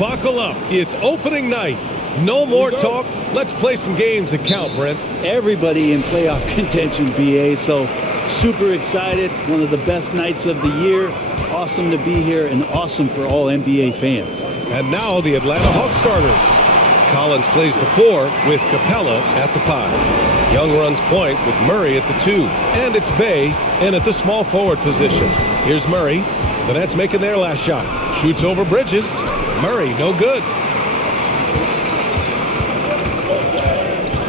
Buckle up. It's opening night. No more talk. Let's play some games that count, Brent. Everybody in playoff contention, BA, so super excited. One of the best nights of the year. Awesome to be here and awesome for all NBA fans. And now the Atlanta Hawks starters. Collins plays the 4 with Capella at the 5. Young runs point with Murray at the 2. And it's Bay in at the small forward position. Here's Murray. The Nets making their last shot. Shoots over Bridges. Murray, no good.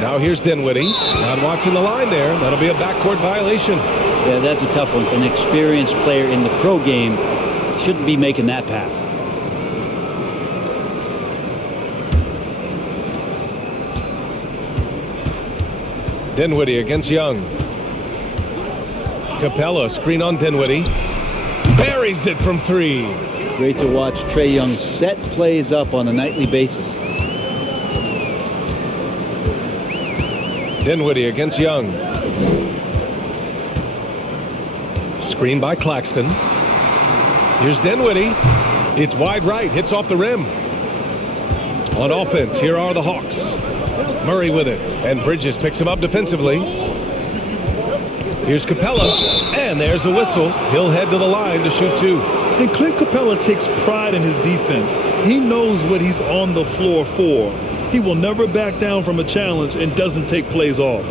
Now here's Dinwiddie. Not watching the line there. That'll be a backcourt violation. Yeah, that's a tough one. An experienced player in the pro game shouldn't be making that pass. Dinwiddie against Young. Capella, screen on Dinwiddie. Buries it from 3. Great to watch Trae Young set plays up on a nightly basis. Dinwiddie against Young. Screen by Claxton. Here's Dinwiddie. It's wide right. Hits off the rim. On offense, here are the Hawks. Murray with it. And Bridges picks him up defensively. Here's Capella. And there's a whistle. He'll head to the line to shoot 2. And Clint Capella takes pride in his defense. He knows what he's on the floor for. He will never back down from a challenge and doesn't take plays off.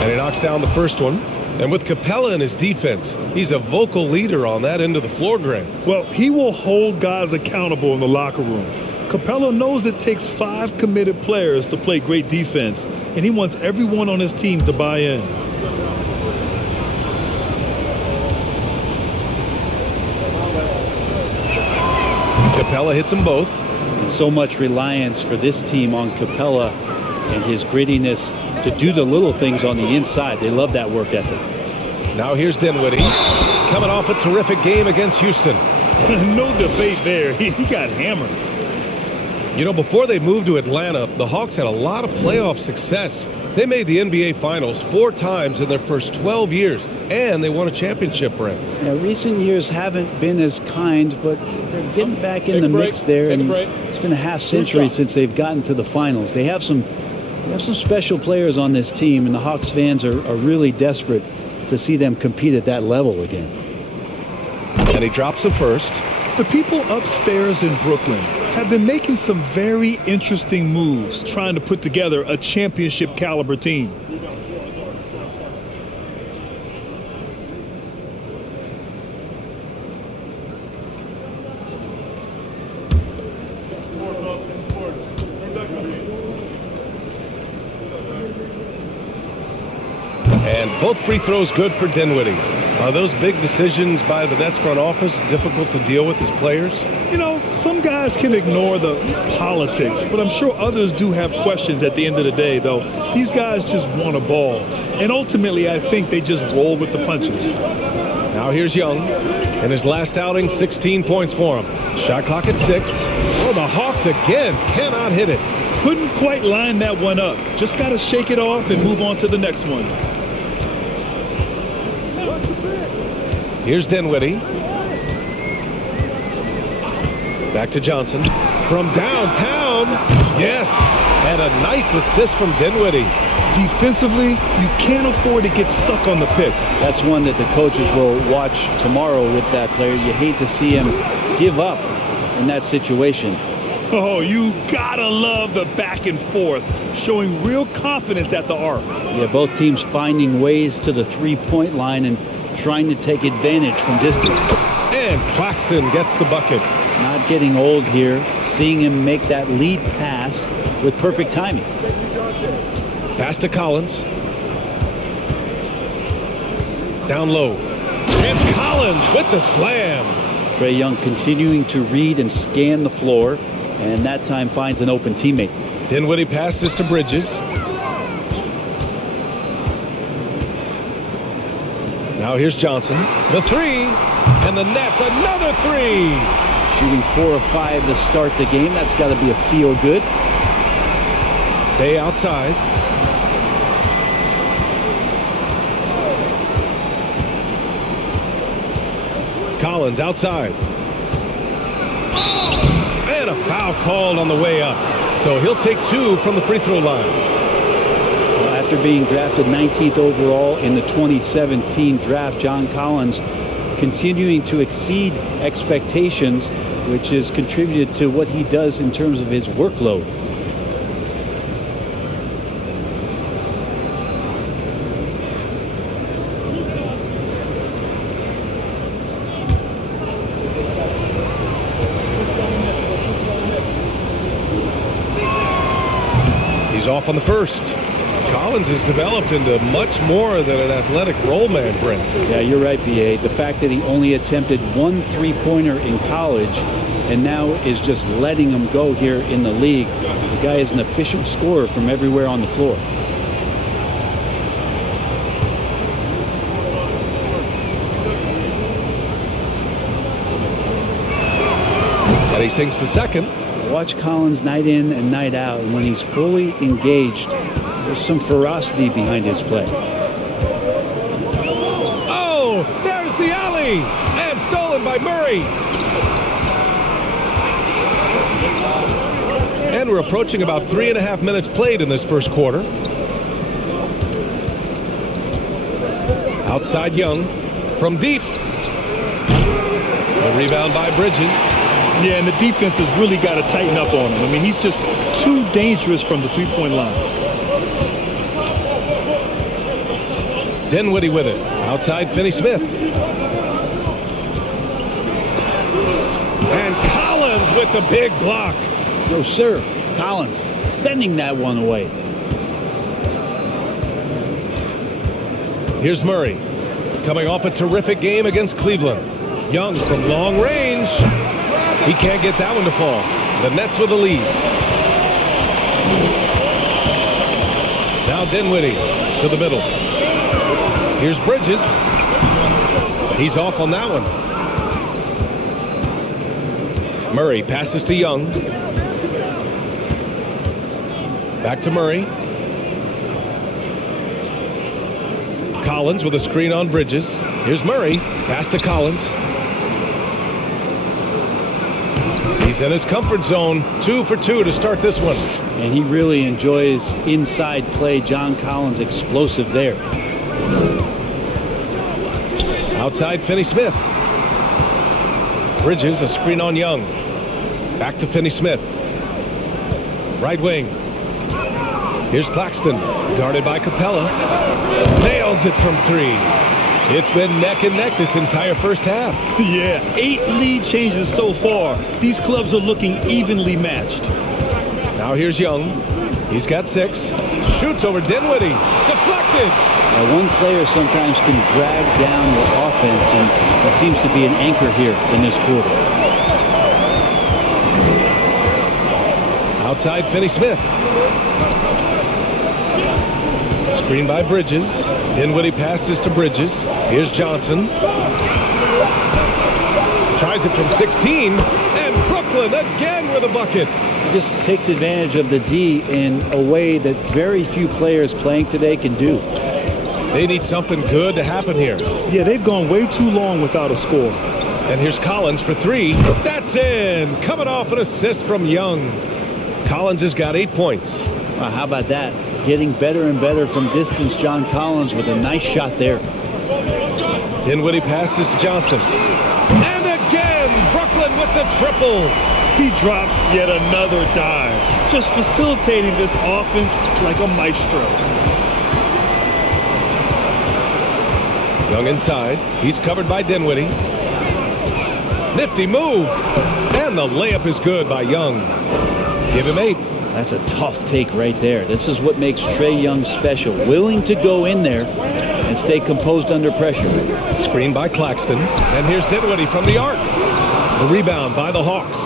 And he knocks down the first one. And with Capella in his defense, he's a vocal leader on that end of the floor, Grant. Well, he will hold guys accountable in the locker room. Capella knows it takes 5 committed players to play great defense, and he wants everyone on his team to buy in. Capella hits them both. And so much reliance for this team on Capella and his grittiness to do the little things on the inside. They love that work ethic. Now here's Dinwiddie. Coming off a terrific game against Houston. No debate there. He got hammered. You know, before they moved to Atlanta, the Hawks had a lot of playoff success. They made the NBA Finals 4 times in their first 12 years, and they won a championship, Brent. Now, recent years haven't been as kind, but they're getting back in the mix there. And it's been a half century since they've gotten to the finals. They have some special players on this team, and the Hawks fans are really desperate to see them compete at that level again. And he drops the first. The people upstairs in Brooklyn have been making some very interesting moves trying to put together a championship caliber team. And both free throws good for Dinwiddie. Are those big decisions by the Nets front office difficult to deal with as players? You know, some guys can ignore the politics, but I'm sure others do have questions at the end of the day, though. These guys just want a ball. And ultimately, I think they just roll with the punches. Now here's Young. In his last outing, 16 points for him. Shot clock at 6. Oh, the Hawks again cannot hit it. Couldn't quite line that one up. Just got to shake it off and move on to the next one. Here's Dinwiddie. Back to Johnson. From downtown. Yes. And a nice assist from Dinwiddie. Defensively, you can't afford to get stuck on the pick. That's one that the coaches will watch tomorrow with that player. You hate to see him give up in that situation. Oh, you gotta love the back and forth, showing real confidence at the arc. Yeah, both teams finding ways to the three-point line and trying to take advantage from distance. And Claxton gets the bucket. Not getting old here, seeing him make that lead pass with perfect timing. Pass to Collins. Down low. And Collins with the slam. Trae Young continuing to read and scan the floor, and that time finds an open teammate. Dinwiddie passes to Bridges. Now here's Johnson. The 3. And the Nets, another three. Shooting 4 of 5 to start the game. That's got to be a feel-good. Day outside. Collins outside. And a foul called on the way up. So he'll take 2 from the free throw line. Well, after being drafted 19th overall in the 2017 draft, John Collins continuing to exceed expectations, which has contributed to what he does in terms of his workload. He's off on the first. Collins has developed into much more than an athletic roll man, Brent. Yeah, you're right, B.A. The fact that he only attempted 1 3-pointer in college and now is just letting him go here in the league. The guy is an efficient scorer from everywhere on the floor. And he sinks the second. Watch Collins night in and night out, and when he's fully engaged, there's some ferocity behind his play. Oh, there's the alley! And stolen by Murray. And we're approaching about 3.5 minutes played in this first quarter. Outside Young from deep. The rebound by Bridges. Yeah, and the defense has really got to tighten up on him. I mean, he's just too dangerous from the three-point line. Dinwiddie with it. Outside Finney-Smith. And Collins with the big block. No, sir. Collins sending that one away. Here's Murray. Coming off a terrific game against Cleveland. Young from long range. He can't get that one to fall. The Nets with the lead. Now Dinwiddie to the middle. Here's Bridges. He's off on that one. Murray passes to Young. Back to Murray. Collins with a screen on Bridges. Here's Murray. Pass to Collins. He's in his comfort zone. 2 for 2 to start this one. And he really enjoys inside play. John Collins explosive there. Outside Finney-Smith. Bridges, a screen on Young. Back to Finney-Smith. Right wing. Here's Claxton. Guarded by Capella. Nails it from 3. It's been neck and neck this entire first half. Yeah, 8 lead changes so far. These clubs are looking evenly matched. Now here's Young. He's got 6. Shoots over Dinwiddie. Deflected. Now, one player sometimes can drag down your offense, and that seems to be an anchor here in this quarter. Outside Finney-Smith. Screen by Bridges. Dinwiddie passes to Bridges. Here's Johnson. Tries it from 16. And Brooklyn again with a bucket. Just takes advantage of the D in a way that very few players playing today can do. They need something good to happen here. Yeah, they've gone way too long without a score. And here's Collins for 3. That's in. Coming off an assist from Young. Collins has got 8 points. Wow, how about that? Getting better and better from distance, John Collins with a nice shot there. Dinwiddie passes to Johnson. And again, Brooklyn with the triple. He drops yet another dive, just facilitating this offense like a maestro. Young inside. He's covered by Dinwiddie. Nifty move. And the layup is good by Young. Give him 8. That's a tough take right there. This is what makes Trae Young special. Willing to go in there and stay composed under pressure. Screen by Claxton. And here's Dinwiddie from the arc. The rebound by the Hawks.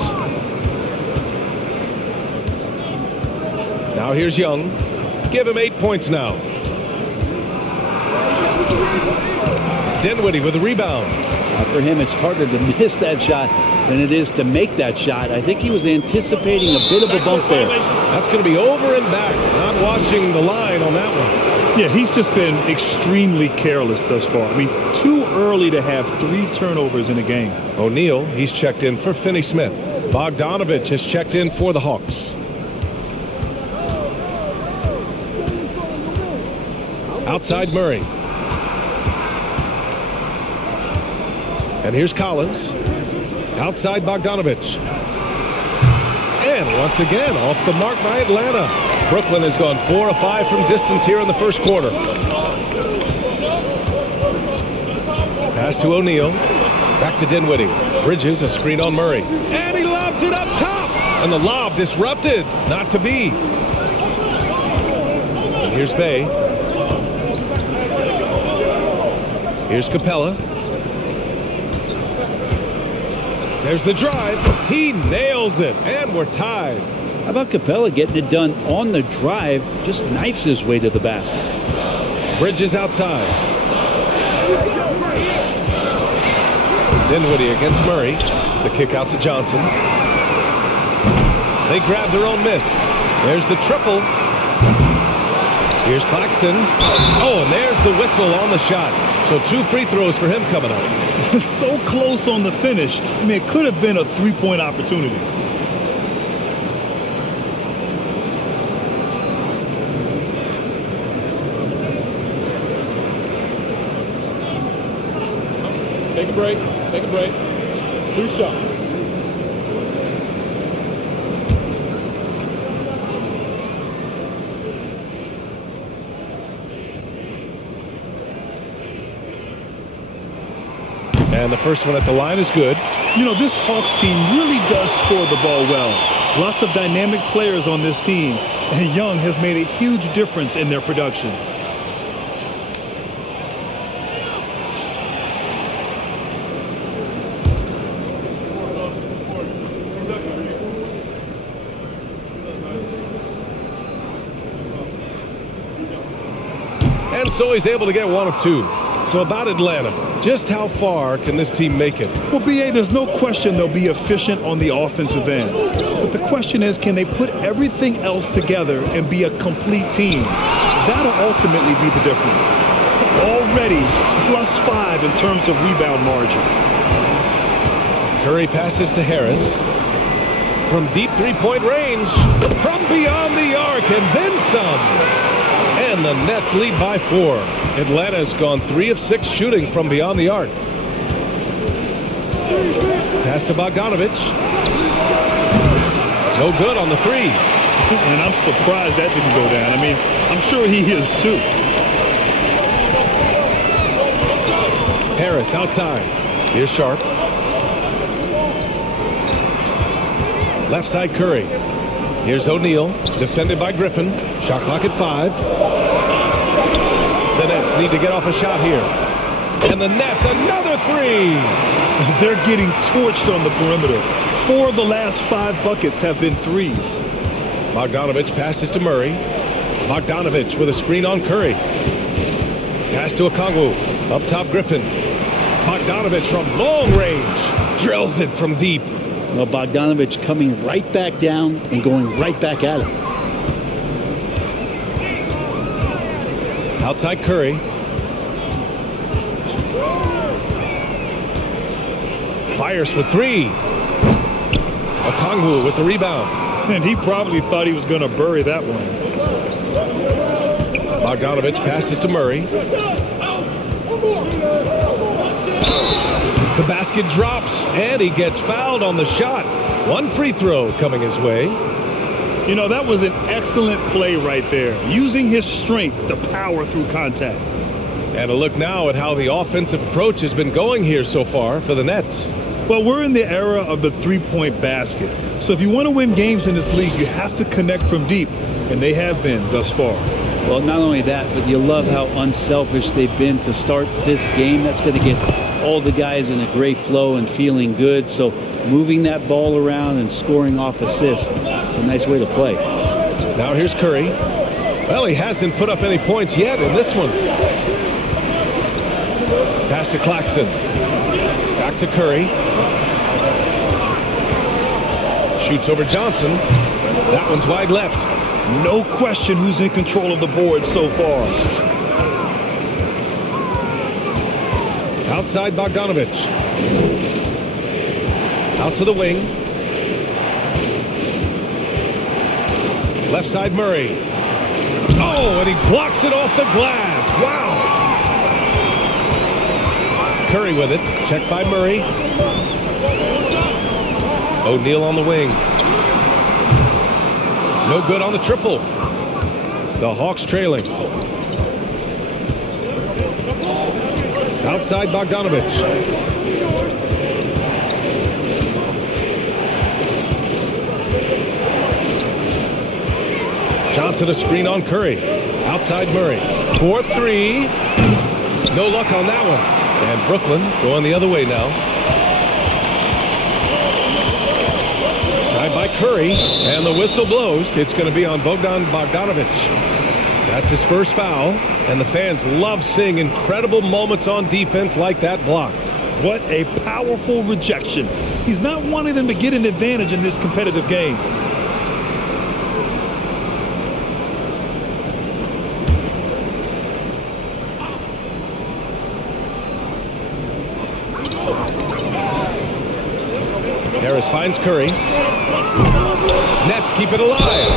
Now here's Young. Give him 8 points now. Dinwiddie with the rebound. For him, it's harder to miss that shot than it is to make that shot. I think he was anticipating a bit of a bump there. That's going to be over and back. Not watching the line on that one. Yeah, he's just been extremely careless thus far. I mean, too early to have 3 turnovers in a game. O'Neal, he's checked in for Finney-Smith. Bogdanovich has checked in for the Hawks. Outside Murray. And here's Collins. Outside Bogdanovich. And once again, off the mark by Atlanta. Brooklyn has gone 4 of 5 from distance here in the first quarter. Pass to O'Neal. Back to Dinwiddie. Bridges, a screen on Murray. And he lobs it up top. And the lob disrupted. Not to be. And here's Bay. Here's Capella. There's the drive. He nails it. And we're tied. How about Capella getting it done on the drive? Just knifes his way to the basket. Bridges outside. Dinwiddie against Murray. The kick out to Johnson. They grab their own miss. There's the triple. Here's Claxton. Oh, and there's the whistle on the shot. So 2 free throws for him coming up. So close on the finish. I mean, it could have been a 3-point opportunity. Take a break. Take a break. 2 shots. And the first one at the line is good. You know, this Hawks team really does score the ball well. Lots of dynamic players on this team, and Young has made a huge difference in their production. And so he's able to get 1 of 2. So about Atlanta, just how far can this team make it? Well, B.A., there's no question they'll be efficient on the offensive end. But the question is, can they put everything else together and be a complete team? That'll ultimately be the difference. Already +5 in terms of rebound margin. Curry passes to Harris. From deep 3-point range. From beyond the arc and then some. And the Nets lead by 4. Atlanta's gone 3 of 6 shooting from beyond the arc. Pass to Bogdanovich. No good on the 3. And I'm surprised that didn't go down. I mean, I'm sure he is too. Harris outside. Here's Sharp. Left side Curry. Here's O'Neal. Defended by Griffin. Shot clock at 5. The Nets need to get off a shot here. And the Nets, another 3. They're getting torched on the perimeter. 4 of the last 5 buckets have been 3s. Bogdanovich passes to Murray. Bogdanovich with a screen on Curry. Pass to Okongwu. Up top Griffin. Bogdanovich from long range. Drills it from deep. Well, Bogdanovich coming right back down and going right back at him. Outside Curry. Fires for 3. Okongwu with the rebound. And he probably thought he was going to bury that one. Bogdanovich passes to Murray. The basket drops, and he gets fouled on the shot. 1 free throw coming his way. You know, that was an excellent play right there, using his strength to power through contact. And a look now at how the offensive approach has been going here so far for the Nets. Well, we're in the era of the 3-point basket. So if you want to win games in this league, you have to connect from deep, and they have been thus far. Well, not only that, but you love how unselfish they've been to start this game. That's going to get all the guys in a great flow and feeling good. So moving that ball around and scoring off assists, it's a nice way to play. Now here's Curry. Well, he hasn't put up any points yet in this one. Pass to Claxton. Back to Curry. Shoots over Johnson. That one's wide left. No question who's in control of the board so far. Outside Bogdanovich. Out to the wing. Left side Murray. Oh, and he blocks it off the glass. Wow. Curry with it. Checked by Murray. O'Neal on the wing. No good on the triple. The Hawks trailing. Outside Bogdanovich. Johnson a screen on Curry. Outside Murray. 4-3. No luck on that one. And Brooklyn going the other way now. Tried by Curry. And the whistle blows. It's going to be on Bogdanovich. That's his first foul. And the fans love seeing incredible moments on defense like that block. What a powerful rejection. He's not wanting them to get an advantage in this competitive game. Harris finds Curry. Nets keep it alive.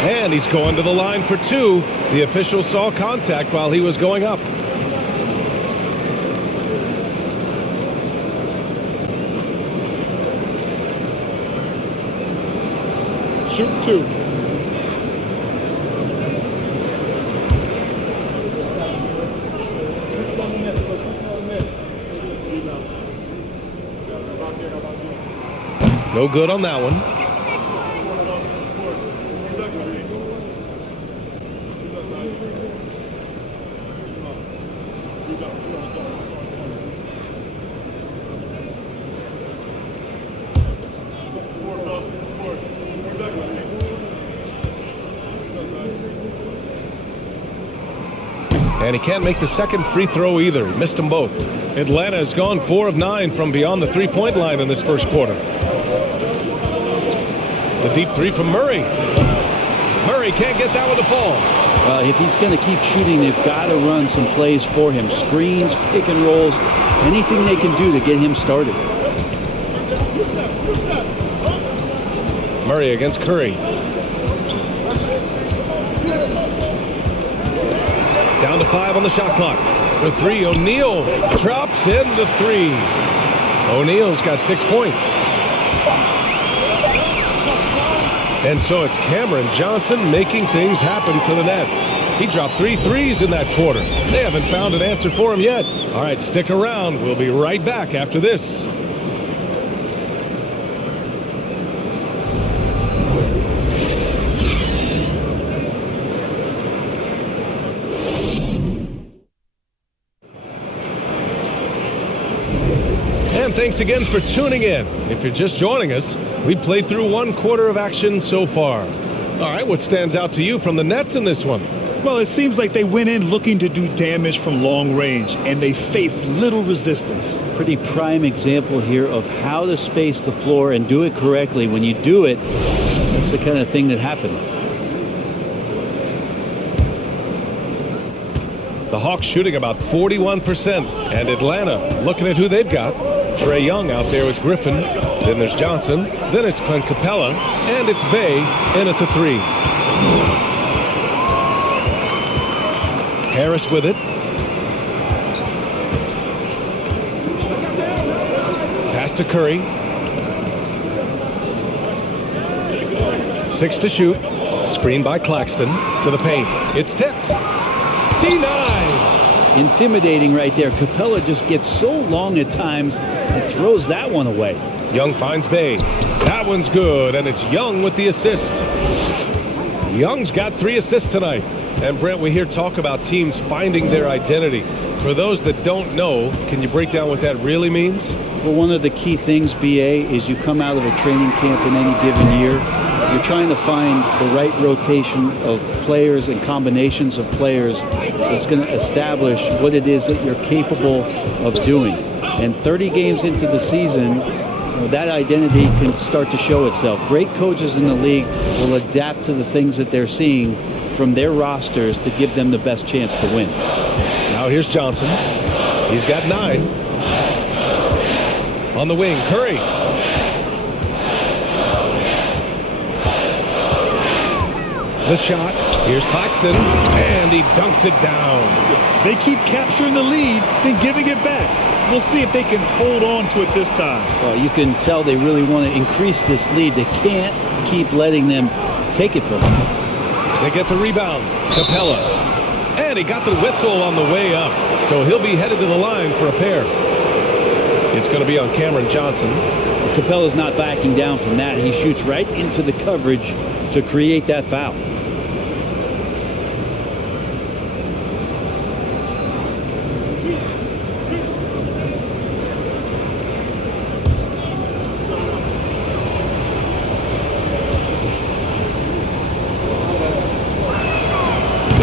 And he's going to the line for two. The official saw contact while he was going up. Shoot two. No good on that one. And he can't make the second free throw either. He missed them both. Atlanta has gone 4 of 9 from beyond the three-point line in this first quarter. The deep three from Murray. Murray can't get that one to fall. If he's going to keep shooting, they've got to run some plays for him. Screens, pick and rolls, anything they can do to get him started. Murray against Curry. Down to 5 on the shot clock. For 3, O'Neal drops in the 3. O'Neal's got 6 points. And so it's Cameron Johnson making things happen for the Nets. He dropped 3 threes in that quarter. They haven't found an answer for him yet. All right, stick around. We'll be right back after this. And thanks again for tuning in. If you're just joining us, we played through 1 quarter of action so far. All right, what stands out to you from the Nets in this one? Well, it seems like they went in looking to do damage from long range, and they faced little resistance. Pretty prime example here of how to space the floor and do it correctly. When you do it, that's the kind of thing that happens. The Hawks shooting about 41%. And Atlanta looking at who they've got. Trae Young out there with Griffin. Then there's Johnson. Then it's Clint Capella. And it's Bay in at the 3. Harris with it. Pass to Curry. 6 to shoot. Screen by Claxton to the paint. It's tipped. Denied. Intimidating right there. Capella just gets so long at times and throws that one away. Young finds Bay. That one's good, and it's Young with the assist. Young's got 3 assists tonight. And Brent, we hear talk about teams finding their identity. For those that don't know, can you break down what that really means? Well, one of the key things, BA, is you come out of a training camp in any given year, You're trying to find the right rotation of players and combinations of players that's going to establish what it is that you're capable of doing. And 30 games into the season, that identity can start to show itself. Great coaches in the league will adapt to the things that they're seeing from their rosters to give them the best chance to win. Now here's Johnson. He's got 9. On the wing, Curry. The shot. Here's Claxton. And he dunks it down. They keep capturing the lead, then giving it back. We'll see if they can hold on to it this time. Well, you can tell they really want to increase this lead. They can't keep letting them take it from them. They get the rebound. Capella. And he got the whistle on the way up. So he'll be headed to the line for a pair. It's going to be on Cameron Johnson. Well, Capella's not backing down from that. He shoots right into the coverage to create that foul.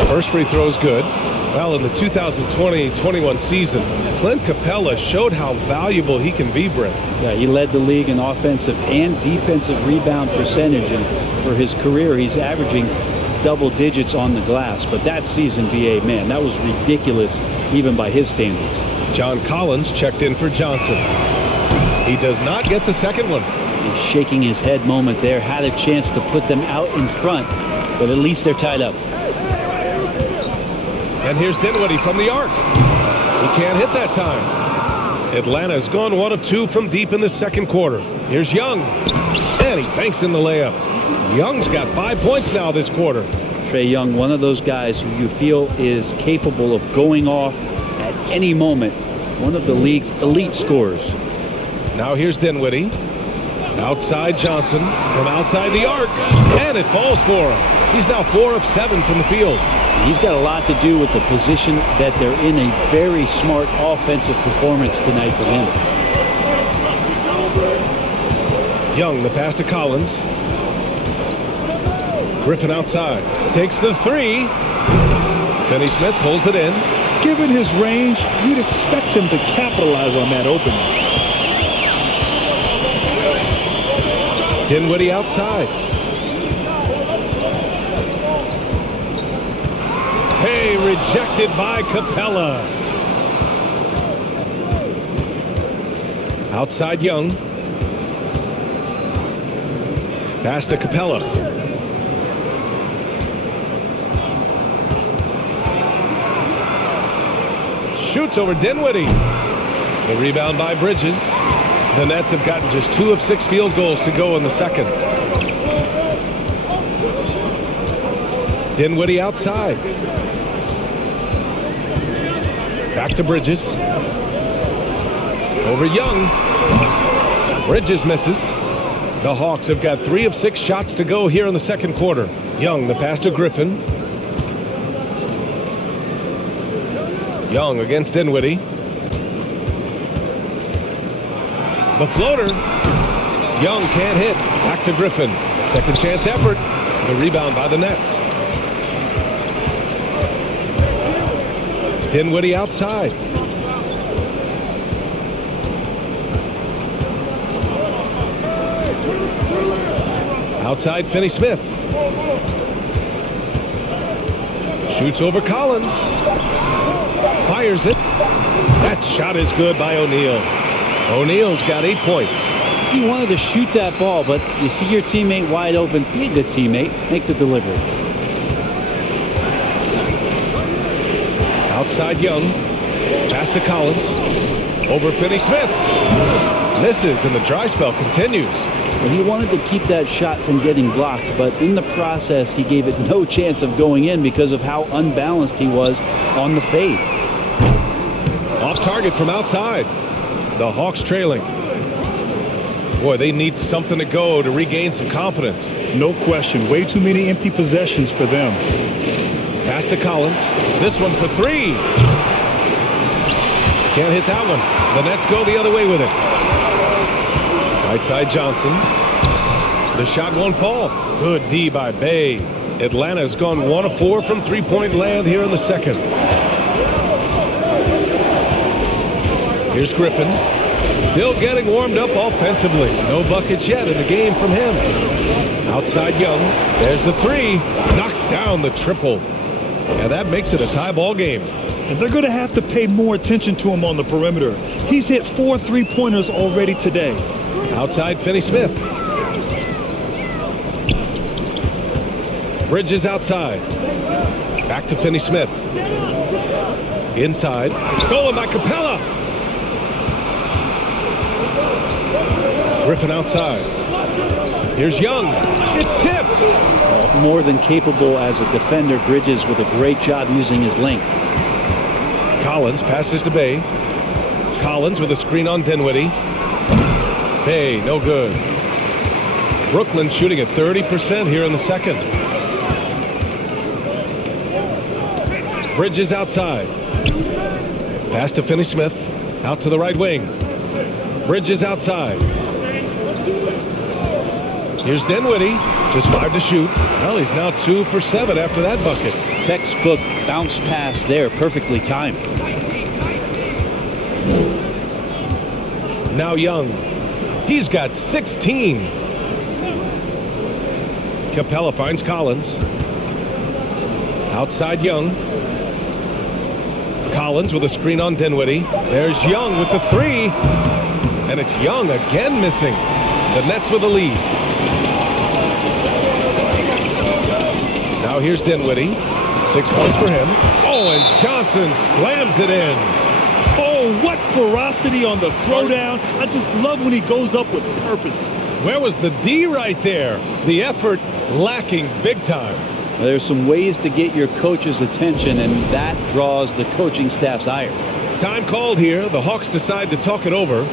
First free throw is good. Well, in the 2020-21 season, Clint Capella showed how valuable he can be, Brett. Yeah, he led the league in offensive and defensive rebound percentage, and for his career, he's averaging double digits on the glass. But that season, B.A., man, that was ridiculous, even by his standards. John Collins checked in for Johnson. He does not get the second one. He's shaking his head moment there, had a chance to put them out in front, but at least they're tied up. And here's Dinwiddie from the arc. He can't hit that time. Atlanta's gone 1 of 2 from deep in the second quarter. Here's Young. And he banks in the layup. Young's got 5 points now this quarter. Trae Young, one of those guys who you feel is capable of going off at any moment. One of the league's elite scorers. Now here's Dinwiddie. Outside Johnson from outside the arc. And it falls for him. He's now 4 of 7 from the field. He's got a lot to do with the position that they're in. A very smart offensive performance tonight for him. Young, the pass to Collins. Griffin outside. Takes the 3. Finney-Smith pulls it in. Given his range, you'd expect him to capitalize on that opening. Dinwiddie outside. Hey, rejected by Capella. Outside Young. Pass to Capella. Shoots over Dinwiddie. The rebound by Bridges. The Nets have gotten just 2 of 6 field goals to go in the second. Dinwiddie outside. Back to Bridges. Over Young. Bridges misses. The Hawks have got 3 of 6 shots to go here in the second quarter. Young, the pass to Griffin. Young against Dinwiddie. The floater. Young can't hit. Back to Griffin. Second chance effort. The rebound by the Nets. Dinwiddie outside. Outside Finney-Smith. Shoots over Collins. Fires it. That shot is good by O'Neal. O'Neal's got 8 points. He wanted to shoot that ball, but you see your teammate wide open. Be a good teammate. Make the delivery. Outside Young. Pass to Collins. Over Finney-Smith. Misses, and the dry spell continues. Well, he wanted to keep that shot from getting blocked, but in the process, he gave it no chance of going in because of how unbalanced he was on the fade. Off target from outside. The Hawks trailing. Boy, they need something to go to regain some confidence. No question. Way too many empty possessions for them. Pass to Collins. This one for 3. Can't hit that one. The Nets go the other way with it. Right side Johnson. The shot won't fall. Good D by Bay. Atlanta's gone 1 of 4 from three-point land here in the second. Here's Griffin. Still getting warmed up offensively. No buckets yet in the game from him. Outside Young. There's the three. Knocks down the triple. And that makes it a tie ball game. And they're going to have to pay more attention to him on the perimeter. He's hit 4 3-pointers already today. Outside Finney-Smith. Bridges outside. Back to Finney-Smith. Inside. Stolen by Capella. Griffin outside. Here's Young. It's tipped. More than capable as a defender. Bridges with a great job using his length. Collins passes to Bay. Collins with a screen on Dinwiddie. Bay, no good. Brooklyn shooting at 30% here in the second. Bridges outside. Pass to Finney-Smith. Out to the right wing. Bridges outside. Here's Dinwiddie. Just 5 to shoot. Well, he's now 2 for 7 after that bucket. Textbook bounce pass there. Perfectly timed. Now Young. He's got 16. Capella finds Collins. Outside Young. Collins with a screen on Dinwiddie. There's Young with the three. And it's Young again missing. The Nets with the lead. Now here's Dinwiddie. 6 points for him. Oh, and Johnson slams it in. Oh, what ferocity on the throwdown. I just love when he goes up with purpose. Where was the D right there? The effort lacking big time. There's some ways to get your coach's attention, and that draws the coaching staff's ire. Time called here. The Hawks decide to talk it over.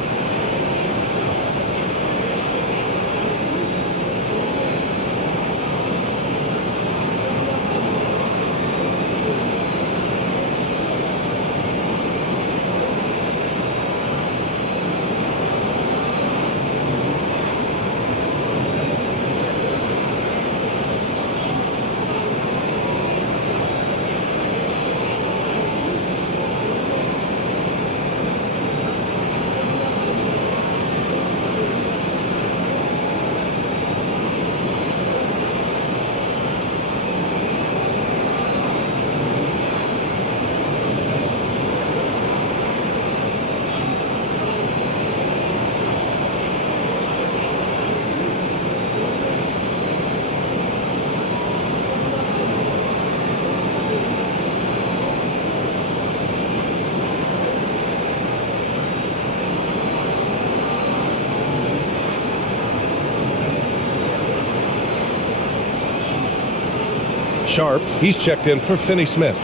Sharp, he's checked in for Finney-Smith.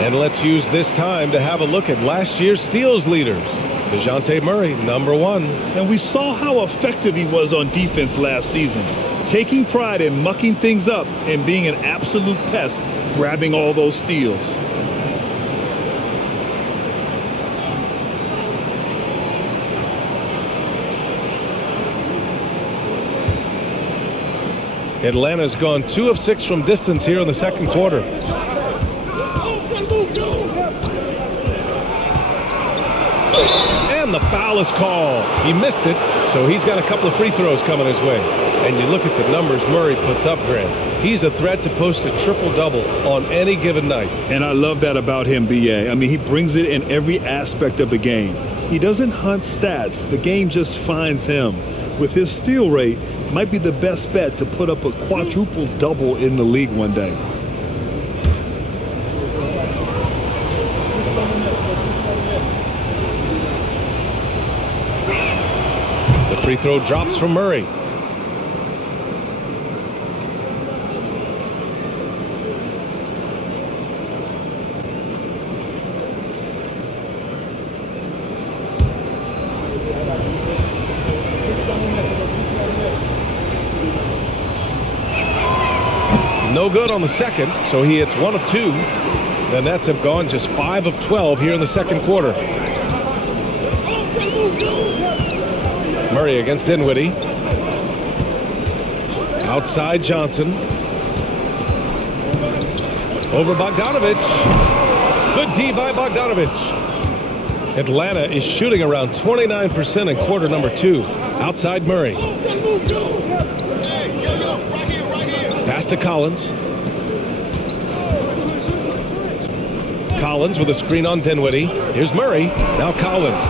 And let's use this time to have a look at last year's steals leaders. DeJounte Murray, number 1. And we saw how effective he was on defense last season, taking pride in mucking things up and being an absolute pest, grabbing all those steals. Atlanta's gone 2 of 6 from distance here in the second quarter. And the foul is called. He missed it, so he's got a couple of free throws coming his way. And you look at the numbers Murray puts up, Grant. He's a threat to post a triple-double on any given night. And I love that about him, B.A. I mean, he brings it in every aspect of the game. He doesn't hunt stats. The game just finds him. With his steal rate, might be the best bet to put up a quadruple double in the league one day. The free throw drops from Murray. No good on the second, so he hits 1 of 2. The Nets have gone just 5 of 12 here in the second quarter. Murray against Dinwiddie. Outside Johnson. Over Bogdanovich. Good D by Bogdanovich. Atlanta is shooting around 29% in quarter number 2. Outside Murray. Pass to Collins. Collins with a screen on Dinwiddie. Here's Murray. Now Collins.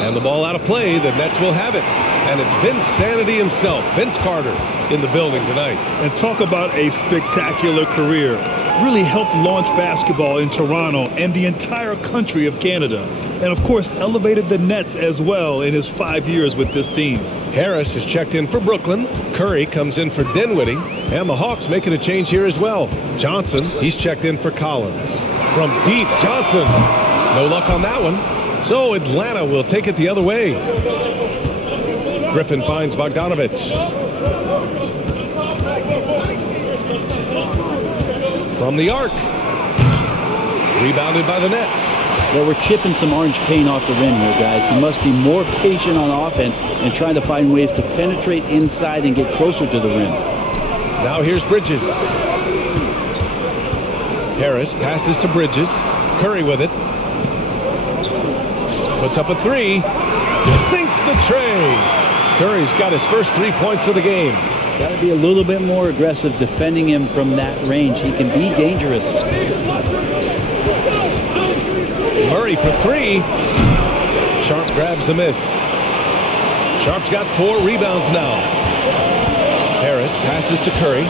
And the ball out of play. The Nets will have it. And it's Vince Sanity himself, Vince Carter, in the building tonight. And talk about a spectacular career. Really helped launch basketball in Toronto and the entire country of Canada. And, of course, elevated the Nets as well in his 5 years with this team. Harris is checked in for Brooklyn. Curry comes in for Dinwiddie. And the Hawks making a change here as well. Johnson, he's checked in for Collins. From deep, Johnson. No luck on that one. So Atlanta will take it the other way. Griffin finds Bogdanovich. From the arc. Rebounded by the Nets. Well, we're chipping some orange paint off the rim here, guys. He must be more patient on offense and trying to find ways to penetrate inside and get closer to the rim. Now here's Bridges. Harris passes to Bridges. Curry with it. Puts up a 3. Sinks the tray. Curry's got his first 3 points of the game. Got to be a little bit more aggressive defending him from that range. He can be dangerous. Murray for 3. Sharp grabs the miss. Sharp's got 4 rebounds now. Harris passes to Curry.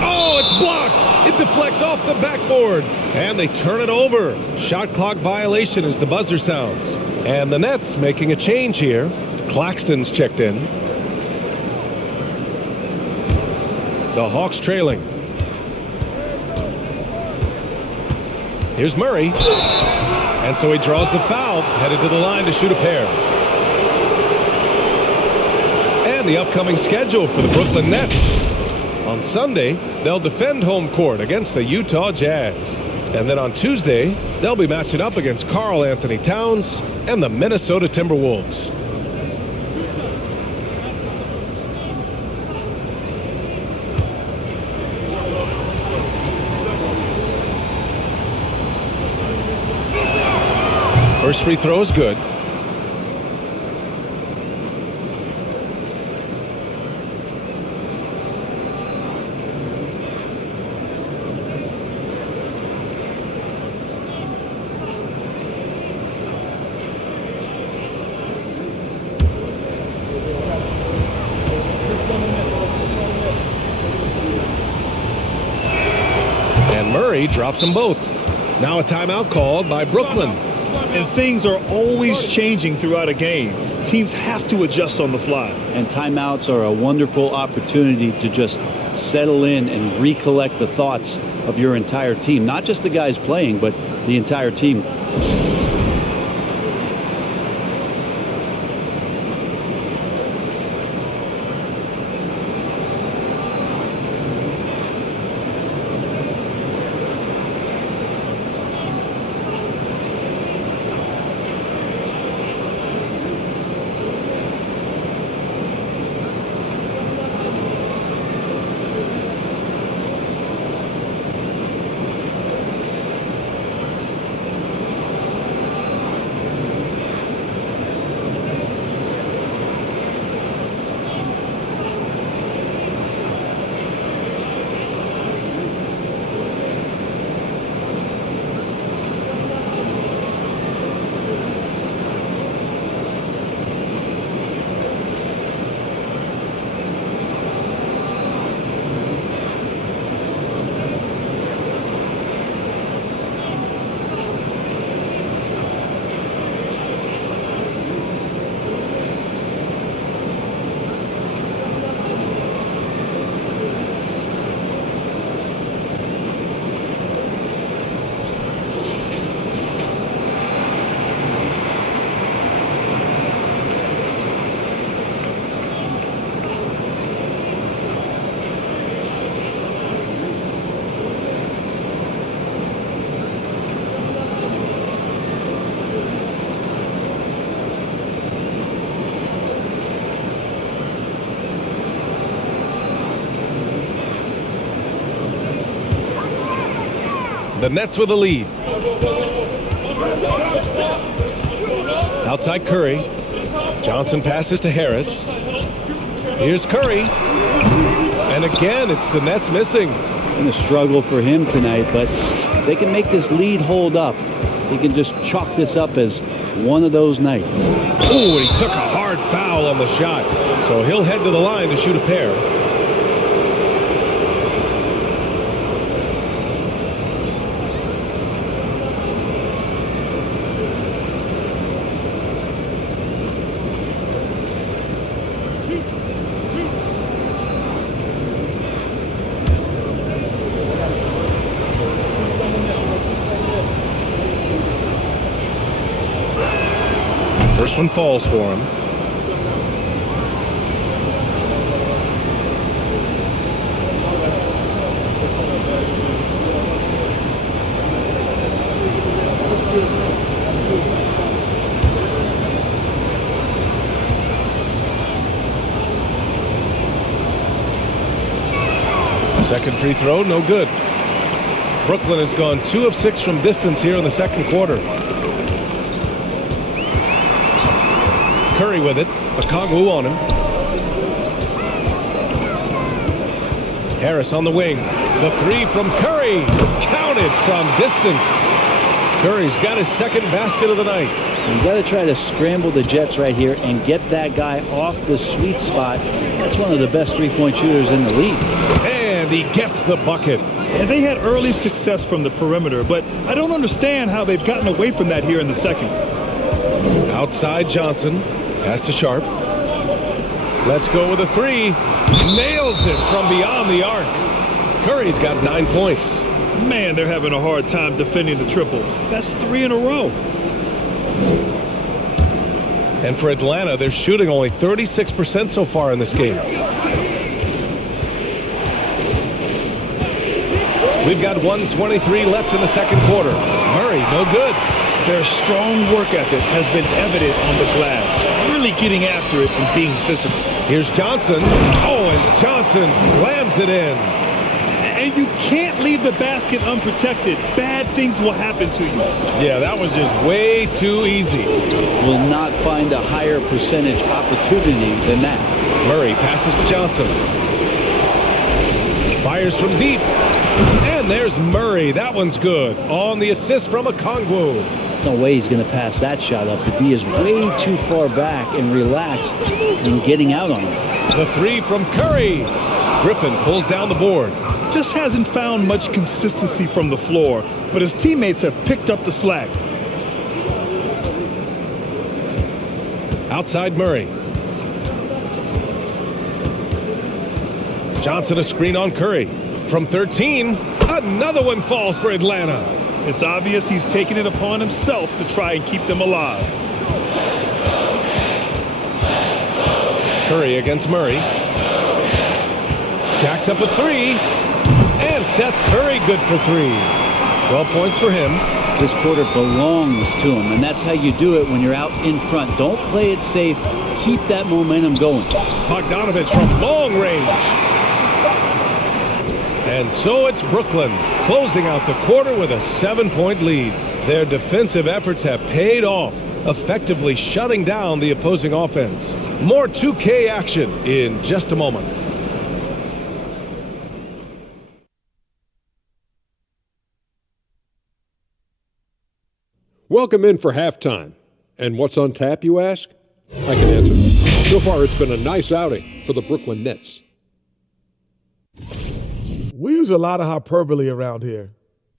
Oh, it's blocked. It deflects off the backboard. And they turn it over. Shot clock violation as the buzzer sounds. And the Nets making a change here. Claxton's checked in. The Hawks trailing. Here's Murray. And so he draws the foul, headed to the line to shoot a pair. And the upcoming schedule for the Brooklyn Nets. On Sunday, they'll defend home court against the Utah Jazz. And then on Tuesday, they'll be matching up against Karl Anthony Towns and the Minnesota Timberwolves. First free throw is good. And Murray drops them both. Now a timeout called by Brooklyn. And things are always changing throughout a game. Teams have to adjust on the fly. And timeouts are a wonderful opportunity to just settle in and recollect the thoughts of your entire team. Not just the guys playing, but the entire team. The Nets with a lead. Outside Curry. Johnson passes to Harris. Here's Curry. And again, it's the Nets missing. Been a struggle for him tonight, but if they can make this lead hold up, he can just chalk this up as one of those nights. Oh, and he took a hard foul on the shot. So he'll head to the line to shoot a pair. First one falls for him. Second free throw, no good. Brooklyn has gone 2 of 6 from distance here in the second quarter. Curry with it. Okongwu on him. Harris on the wing. The three from Curry. Counted from distance. Curry's got his second basket of the night. You got to try to scramble the Jets right here and get that guy off the sweet spot. That's one of the best three-point shooters in the league. And he gets the bucket. And they had early success from the perimeter, but I don't understand how they've gotten away from that here in the second. Outside Johnson. Pass to Sharp. Let's go with a three. Nails it from beyond the arc. Curry's got 9 points. Man, they're having a hard time defending the triple. That's 3 in a row. And for Atlanta, they're shooting only 36% so far in this game. We've got 1:23 left in the second quarter. Murray, no good. Their strong work ethic has been evident on the glass, really getting after it and being physical. Here's Johnson. Oh, and Johnson slams it in. And you can't leave the basket unprotected. Bad things will happen to you. Yeah, that was just way too easy. Will not find a higher percentage opportunity than that. Murray passes to Johnson. Fires from deep. And there's Murray. That one's good. On the assist from Okongwu. No way he's going to pass that shot up. The D is way too far back and relaxed in getting out on it. The three from Curry. Griffin pulls down the board. Just hasn't found much consistency from the floor, but his teammates have picked up the slack. Outside Murray. Johnson a screen on Curry. From 13, another one falls for Atlanta. It's obvious he's taking it upon himself to try and keep them alive. Curry against Murray. Jacks up a three. And Seth Curry good for 3. 12 points for him. This quarter belongs to him, and that's how you do it when you're out in front. Don't play it safe. Keep that momentum going. Bogdanovich from long range. And so it's Brooklyn closing out the quarter with a 7-point lead. Their defensive efforts have paid off, effectively shutting down the opposing offense. More 2K action in just a moment. Welcome in for halftime. And what's on tap, you ask? I can answer. So far, it's been a nice outing for the Brooklyn Nets. We use a lot of hyperbole around here.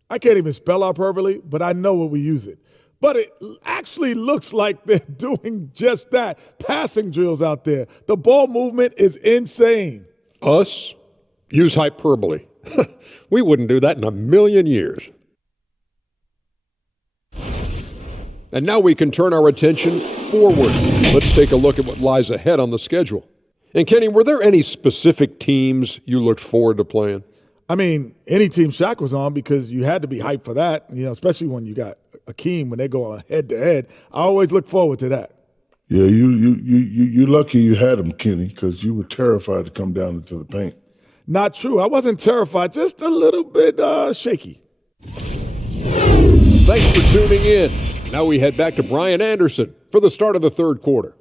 I can't even spell hyperbole, but I know what we use it. But it actually looks like they're doing just that. Passing drills out there. The ball movement is insane. Us? Use hyperbole. We wouldn't do that in a million years. And now we can turn our attention forward. Let's take a look at what lies ahead on the schedule. And Kenny, were there any specific teams you looked forward to playing? I mean, any team Shaq was on, because you had to be hyped for that, especially when you got Akeem, when they go on head-to-head. I always look forward to that. Yeah, you're lucky you had him, Kenny, because you were terrified to come down into the paint. Not true. I wasn't terrified, just a little bit shaky. Thanks for tuning in. Now we head back to Brian Anderson for the start of the third quarter.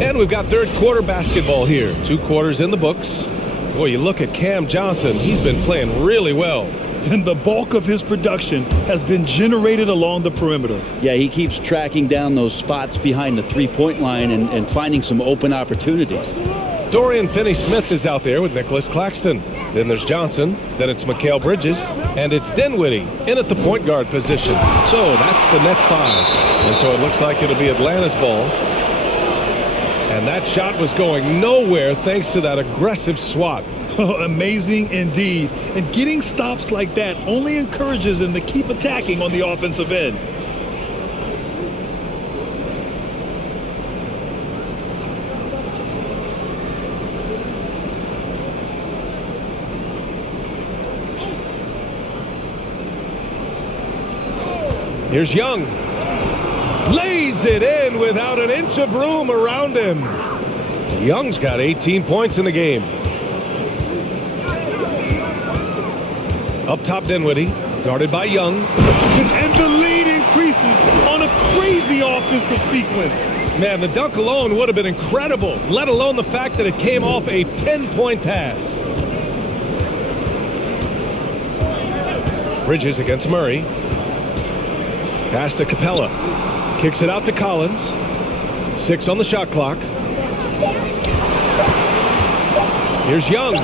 And we've got third quarter basketball here. 2 quarters in the books. Boy, you look at Cam Johnson. He's been playing really well. And the bulk of his production has been generated along the perimeter. Yeah, he keeps tracking down those spots behind the three-point line and finding some open opportunities. Dorian Finney-Smith is out there with Nicholas Claxton. Then there's Johnson. Then it's Mikal Bridges. And it's Dinwiddie in at the point guard position. So that's the next 5. And so it looks like it'll be Atlanta's ball. And that shot was going nowhere thanks to that aggressive swat. Amazing indeed. And getting stops like that only encourages them to keep attacking on the offensive end. Here's Young. Lays it in without an inch of room around him. Young's got 18 points in the game. Up top, Dinwiddie, guarded by Young. And the lead increases on a crazy offensive sequence. Man, the dunk alone would have been incredible, let alone the fact that it came off a pinpoint pass. Bridges against Murray. Pass to Capella. Kicks it out to Collins. 6 on the shot clock. Here's Young.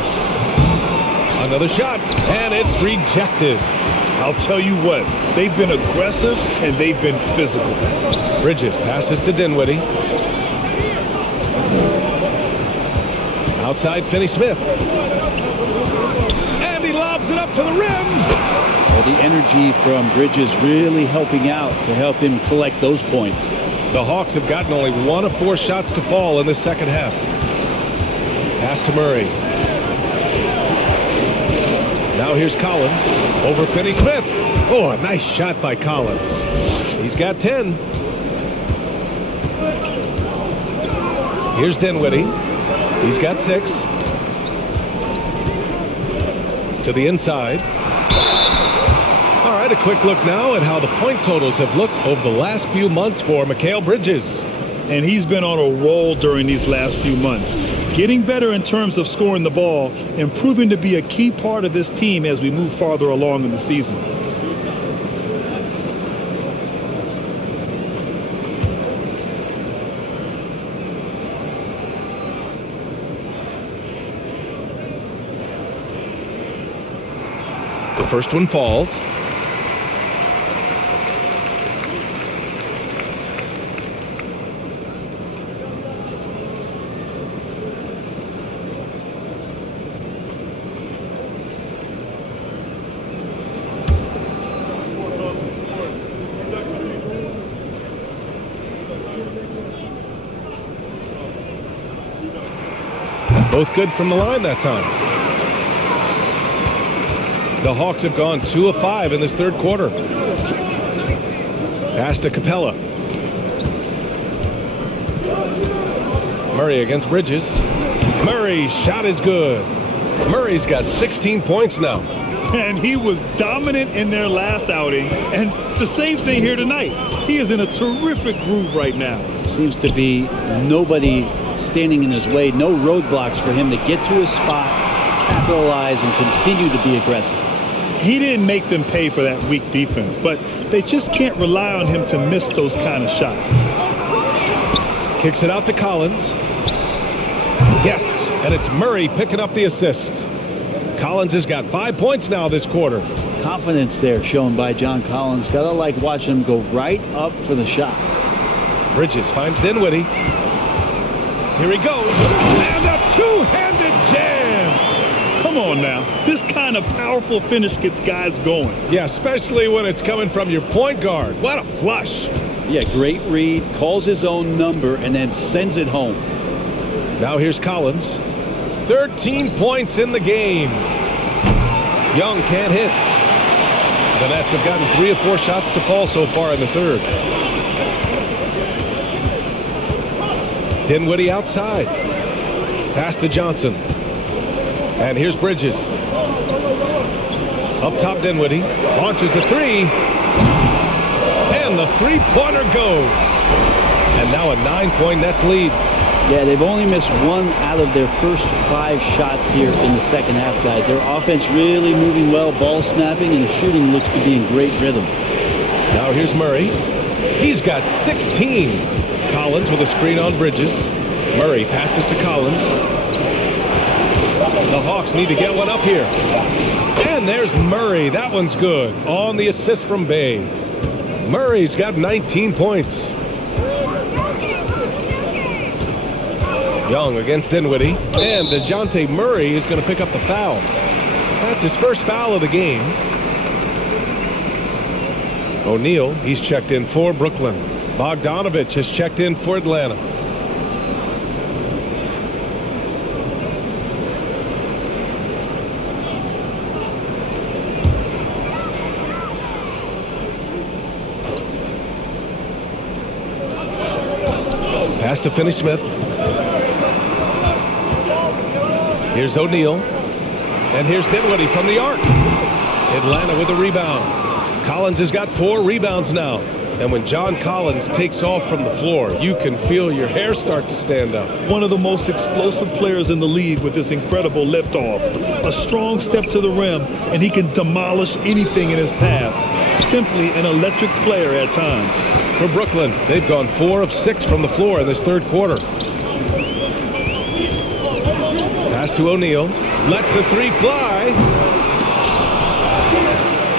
Another shot, and it's rejected. I'll tell you what, they've been aggressive and they've been physical. Bridges passes to Dinwiddie. Outside Finney-Smith. And he lobs it up to the rim. Well, the energy from Bridges really helping out to help him collect those points. The Hawks have gotten only 1 of 4 shots to fall in the second half. Pass to Murray. Now here's Collins over Finney-Smith. Oh, a nice shot by Collins. He's got 10. Here's Dinwiddie. He's got 6. To the inside. All right, a quick look now at how the point totals have looked over the last few months for Mikal Bridges. And he's been on a roll during these last few months. Getting better in terms of scoring the ball and proving to be a key part of this team as we move farther along in the season. The first one falls. Both good from the line that time. The Hawks have gone 2 of 5 in this third quarter. Pass to Capella. Murray against Bridges. Murray's shot is good. Murray's got 16 points now. And he was dominant in their last outing. And the same thing here tonight. He is in a terrific groove right now. Seems to be nobody standing in his way, no roadblocks for him to get to his spot, capitalize, and continue to be aggressive. He didn't make them pay for that weak defense, but they just can't rely on him to miss those kind of shots. Kicks it out to Collins. Yes, and it's Murray picking up the assist. Collins has got 5 points now this quarter. Confidence there shown by John Collins. Gotta like watching him go right up for the shot. Bridges finds Dinwiddie. Here he goes, and a two-handed jam. Come on now. This kind of powerful finish gets guys going. Yeah, especially when it's coming from your point guard. What a flush. Yeah, great read, calls his own number, and then sends it home. Now here's Collins. 13 points in the game. Young can't hit. The Nets have gotten 3 of 4 shots to fall so far in the third. Dinwiddie outside. Pass to Johnson. And here's Bridges. Up top, Dinwiddie. Launches a 3. And the three-pointer goes. And now a 9-point Nets lead. Yeah, they've only missed 1 out of their first 5 shots here in the second half, guys. Their offense really moving well, ball snapping, and the shooting looks to be in great rhythm. Now here's Murray. He's got 16. Collins with a screen on Bridges. Murray passes to Collins. The Hawks need to get one up here. And there's Murray. That one's good. On the assist from Bay. Murray's got 19 points. Young against Dinwiddie. And DeJounte Murray is going to pick up the foul. That's his first foul of the game. O'Neal, he's checked in for Brooklyn. Bogdanovich has checked in for Atlanta. Pass to Finney-Smith. Here's O'Neal. And here's Dinwiddie from the arc. Atlanta with a rebound. Collins has got 4 rebounds now. And when John Collins takes off from the floor, you can feel your hair start to stand up. One of the most explosive players in the league with this incredible liftoff. A strong step to the rim, and he can demolish anything in his path. Simply an electric player at times. For Brooklyn, they've gone 4 of 6 from the floor in this third quarter. Pass to O'Neal. Lets the 3 fly.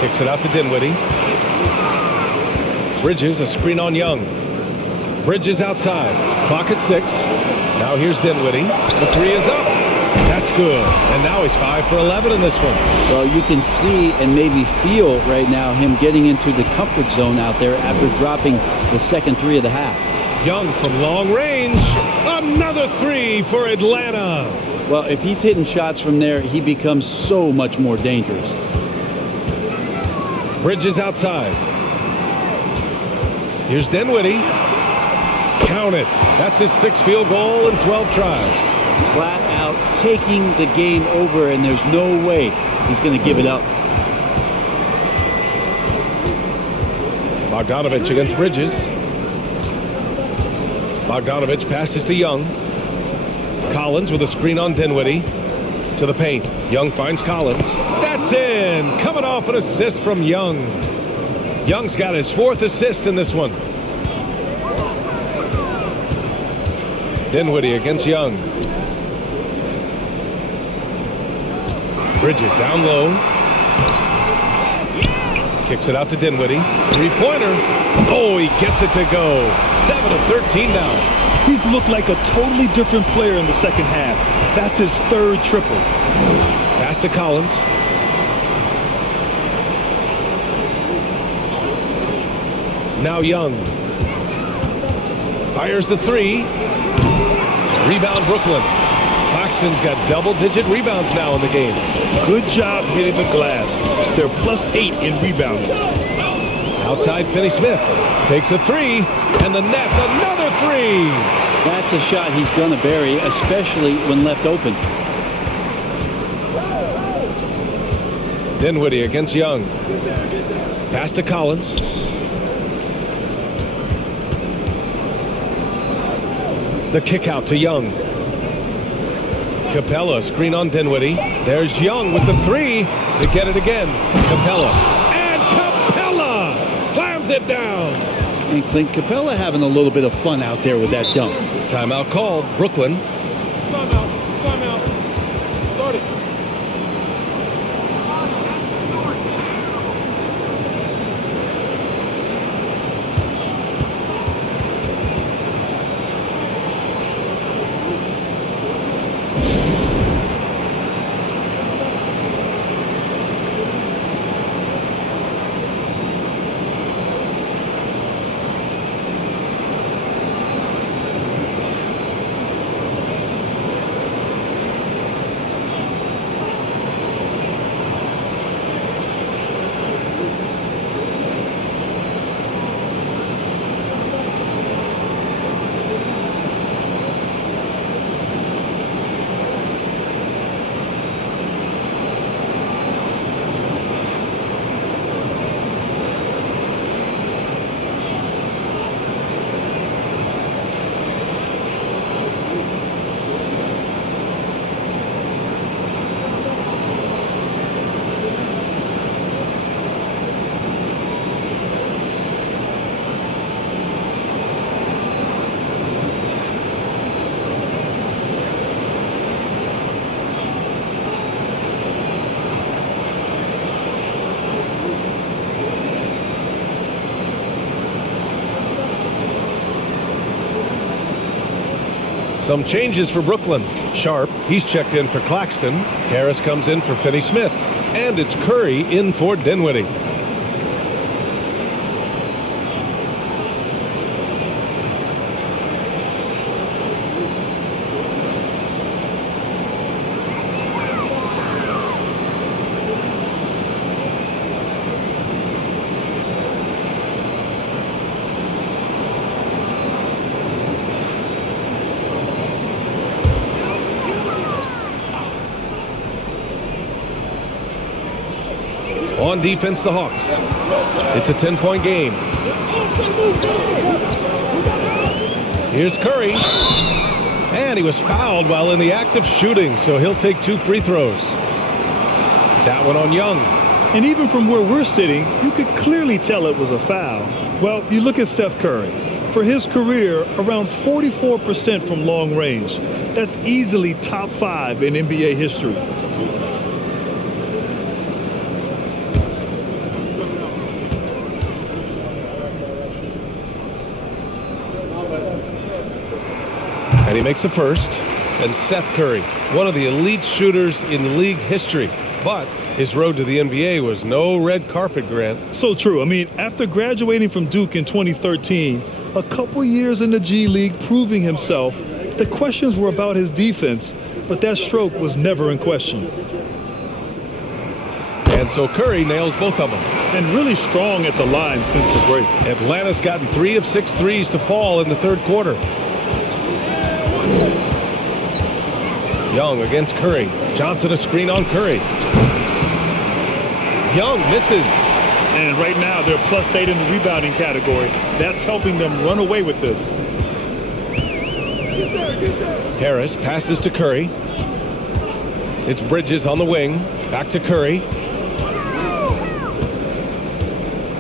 Kicks it out to Dinwiddie. Bridges, a screen on Young. Bridges outside. Clock at 6. Now here's Dinwiddie. The 3 is up. That's good. And now he's 5 for 11 in this one. Well, you can see and maybe feel right now him getting into the comfort zone out there after dropping the second 3 of the half. Young from long range. Another 3 for Atlanta. Well, if he's hitting shots from there, he becomes so much more dangerous. Bridges outside. Here's Dinwiddie. Count it. That's his 6th field goal in 12 tries. Flat out taking the game over, and there's no way he's going to give it up. Bogdanovich against Bridges. Bogdanovich passes to Young. Collins with a screen on Dinwiddie. To the paint. Young finds Collins. That's in. Coming off an assist from Young. Young's got his 4th assist in this one. Dinwiddie against Young. Bridges down low. Kicks it out to Dinwiddie. 3-pointer. Oh, he gets it to go. 7 of 13 now. He's looked like a totally different player in the second half. That's his 3rd triple. Pass to Collins. Now Young. Fires the 3. Rebound Brooklyn. Claxton's got double-digit rebounds now in the game. Good job hitting the glass. They're +8 in rebounding. Outside Finney-Smith. Takes a 3. And the Nets another 3. That's a shot he's going to bury, especially when left open. Dinwiddie against Young. Pass to Collins. The kick out to Young. Capella, screen on Dinwiddie. There's Young with the 3 to get it again. Capella. And Capella slams it down. And Clint Capella having a little bit of fun out there with that dunk. Timeout called. Brooklyn. Timeout. Timeout. Start it. Some changes for Brooklyn. Sharp, he's checked in for Claxton. Harris comes in for Finney-Smith. And it's Curry in for Dinwiddie. On defense, the Hawks. It's a 10-point game. Here's Curry. And he was fouled while in the act of shooting, so he'll take 2 free throws. That one on Young. And even from where we're sitting, you could clearly tell it was a foul. Well, you look at Steph Curry. For his career, around 44% from long range. That's easily top 5 in NBA history. And he makes a first. And Seth Curry, one of the elite shooters in league history. But his road to the NBA was no red carpet, Grant. So true. I mean, after graduating from Duke in 2013, a couple years in the G League proving himself, the questions were about his defense, but that stroke was never in question. And so Curry nails both of them. And really strong at the line since the break. Atlanta's gotten 3 of 6 threes to fall in the third quarter. Young against Curry. Johnson a screen on Curry. Young misses. And right now they're +8 in the rebounding category. That's helping them run away with this. Harris passes to Curry. It's Bridges on the wing. Back to Curry.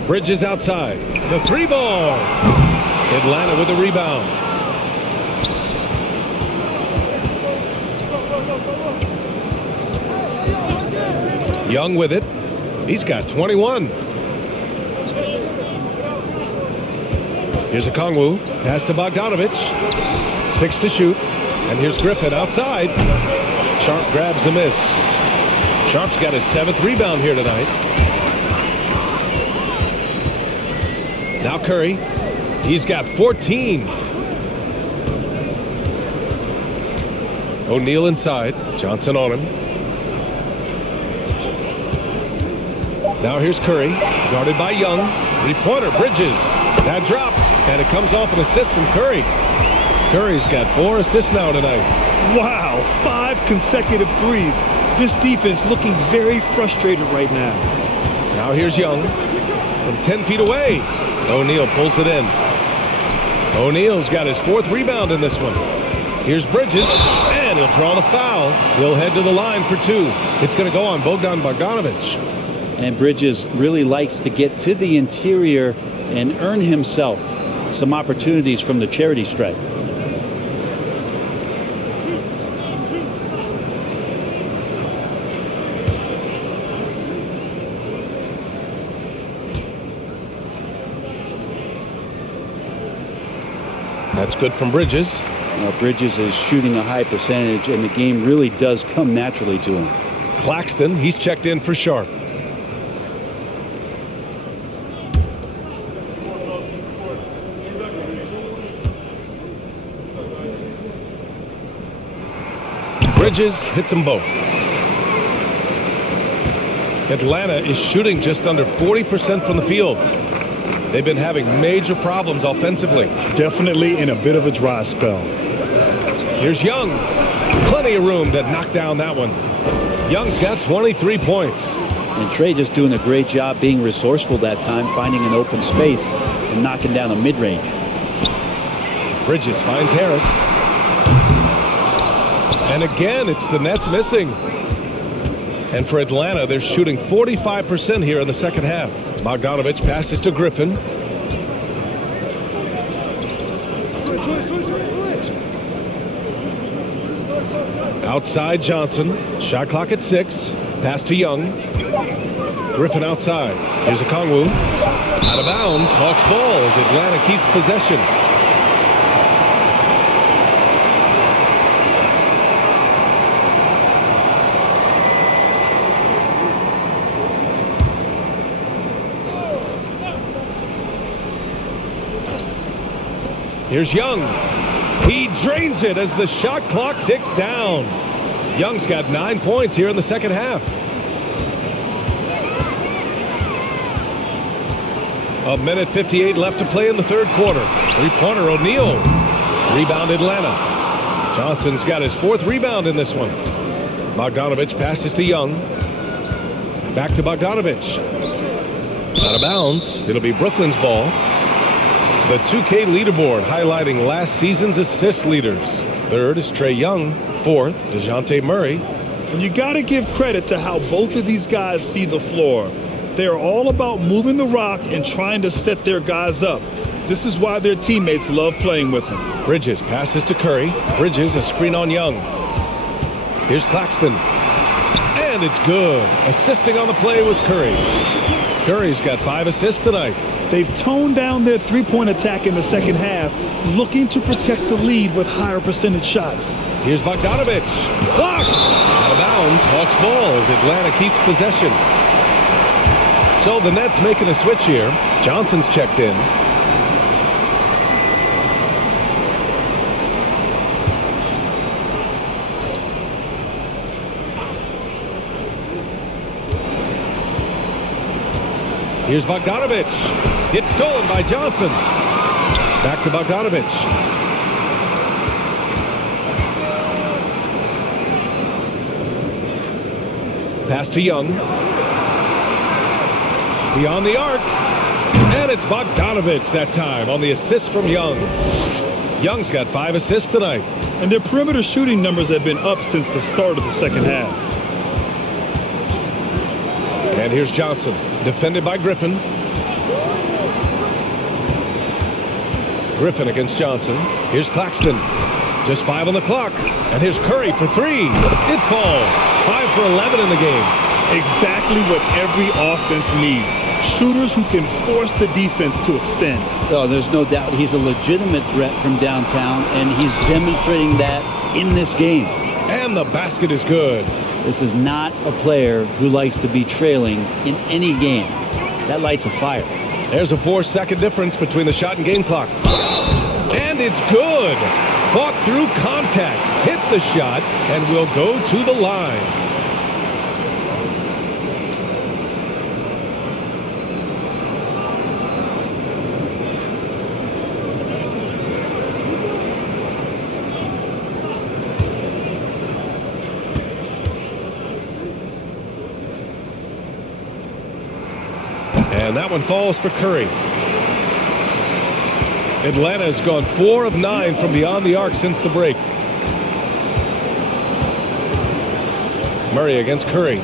Bridges outside. The 3-ball. Atlanta with the rebound. Young with it. He's got 21. Here's a Kongwu. Pass to Bogdanovich. 6 to shoot. And here's Griffin outside. Sharp grabs the miss. Sharp's got his 7th rebound here tonight. Now Curry. He's got 14. O'Neal inside. Johnson on him. Now here's Curry, guarded by Young. 3-pointer, Bridges. That drops, and it comes off an assist from Curry. Curry's got 4 assists now tonight. Wow, 5 consecutive threes. This defense looking very frustrated right now. Now here's Young from 10 feet away. O'Neal pulls it in. O'Neal's got his 4th rebound in this one. Here's Bridges, and he'll draw the foul. He'll head to the line for 2. It's going to go on Bogdanovich. And Bridges really likes to get to the interior and earn himself some opportunities from the charity stripe. That's good from Bridges. Well, Bridges is shooting a high percentage, and the game really does come naturally to him. Claxton, he's checked in for Sharp. Bridges hits them both. Atlanta is shooting just under 40% from the field. They've been having major problems offensively. Definitely in a bit of a dry spell. Here's Young. Plenty of room to knock down that one. Young's got 23 points. And Trey just doing a great job being resourceful that time, finding an open space and knocking down a mid-range. Bridges finds Harris. And again, it's the Nets missing. And for Atlanta, they're shooting 45% here in the second half. Bogdanovich passes to Griffin. Outside Johnson. Shot clock at 6. Pass to Young. Griffin outside. Here's a Kongwu. Out of bounds. Hawks ball as Atlanta keeps possession. Here's Young. He drains it as the shot clock ticks down. Young's got 9 points here in the second half. A minute 58 left to play in the third quarter. Three-pointer O'Neal. Rebound Atlanta. Johnson's got his 4th rebound in this one. Bogdanovich passes to Young. Back to Bogdanovich. Out of bounds. It'll be Brooklyn's ball. The 2K leaderboard highlighting last season's assist leaders. 3rd is Trae Young. 4th, DeJounte Murray. And you got to give credit to how both of these guys see the floor. They are all about moving the rock and trying to set their guys up. This is why their teammates love playing with them. Bridges passes to Curry. Bridges a screen on Young. Here's Claxton. And it's good. Assisting on the play was Curry. Curry's got 5 assists tonight. They've toned down their three-point attack in the second half, looking to protect the lead with higher percentage shots. Here's Bogdanovich. Blocked! Out of bounds. Hawks ball as Atlanta keeps possession. So the Nets making a switch here. Johnson's checked in. Here's Bogdanovich. It's stolen by Johnson. Back to Bogdanovich. Pass to Young. Beyond the arc. And it's Bogdanovich that time on the assist from Young. Young's got 5 assists tonight. And their perimeter shooting numbers have been up since the start of the second half. And here's Johnson, defended by Griffin. Griffin against Johnson. Here's Claxton. Just 5 on the clock. And here's Curry for 3. It falls. 5 for 11 in the game. Exactly what every offense needs. Shooters who can force the defense to extend. Oh, there's no doubt he's a legitimate threat from downtown, and he's demonstrating that in this game. And the basket is good. This is not a player who likes to be trailing in any game. That lights a fire. There's a 4-second difference between the shot and game clock. And it's good. Fought through contact. Hit the shot and will go to the line. And that one falls for Curry. Atlanta's gone 4 of 9 from beyond the arc since the break. Murray against Curry.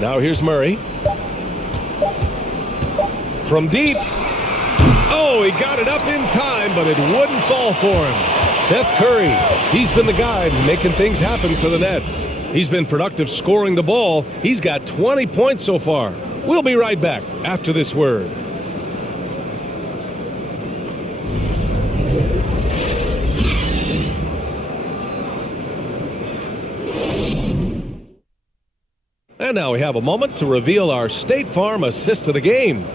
Now here's Murray. From deep. Oh, he got it up in time, but it wouldn't fall for him. Seth Curry, he's been the guy making things happen for the Nets. He's been productive scoring the ball. He's got 20 points so far. We'll be right back after this word. And now we have a moment to reveal our State Farm assist of the game.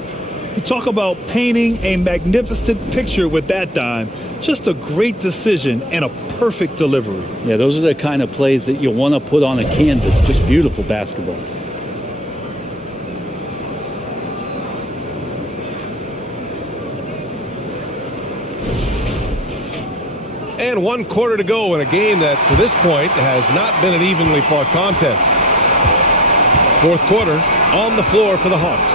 You talk about painting a magnificent picture with that dime. Just a great decision and a perfect delivery. Yeah, those are the kind of plays that you want to put on a canvas. Just beautiful basketball. And 1 quarter to go in a game that, to this point, has not been an evenly fought contest. 4th quarter, on the floor for the Hawks.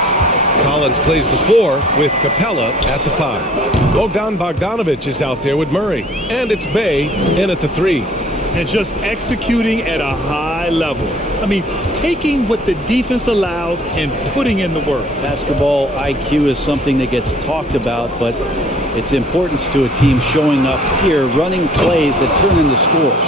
Collins plays the 4 with Capella at the 5. Bogdanovich is out there with Murray. And it's Bey in at the 3. And just executing at a high level. I mean, taking what the defense allows and putting in the work. Basketball IQ is something that gets talked about, but its importance to a team showing up here, running plays that turn into scores.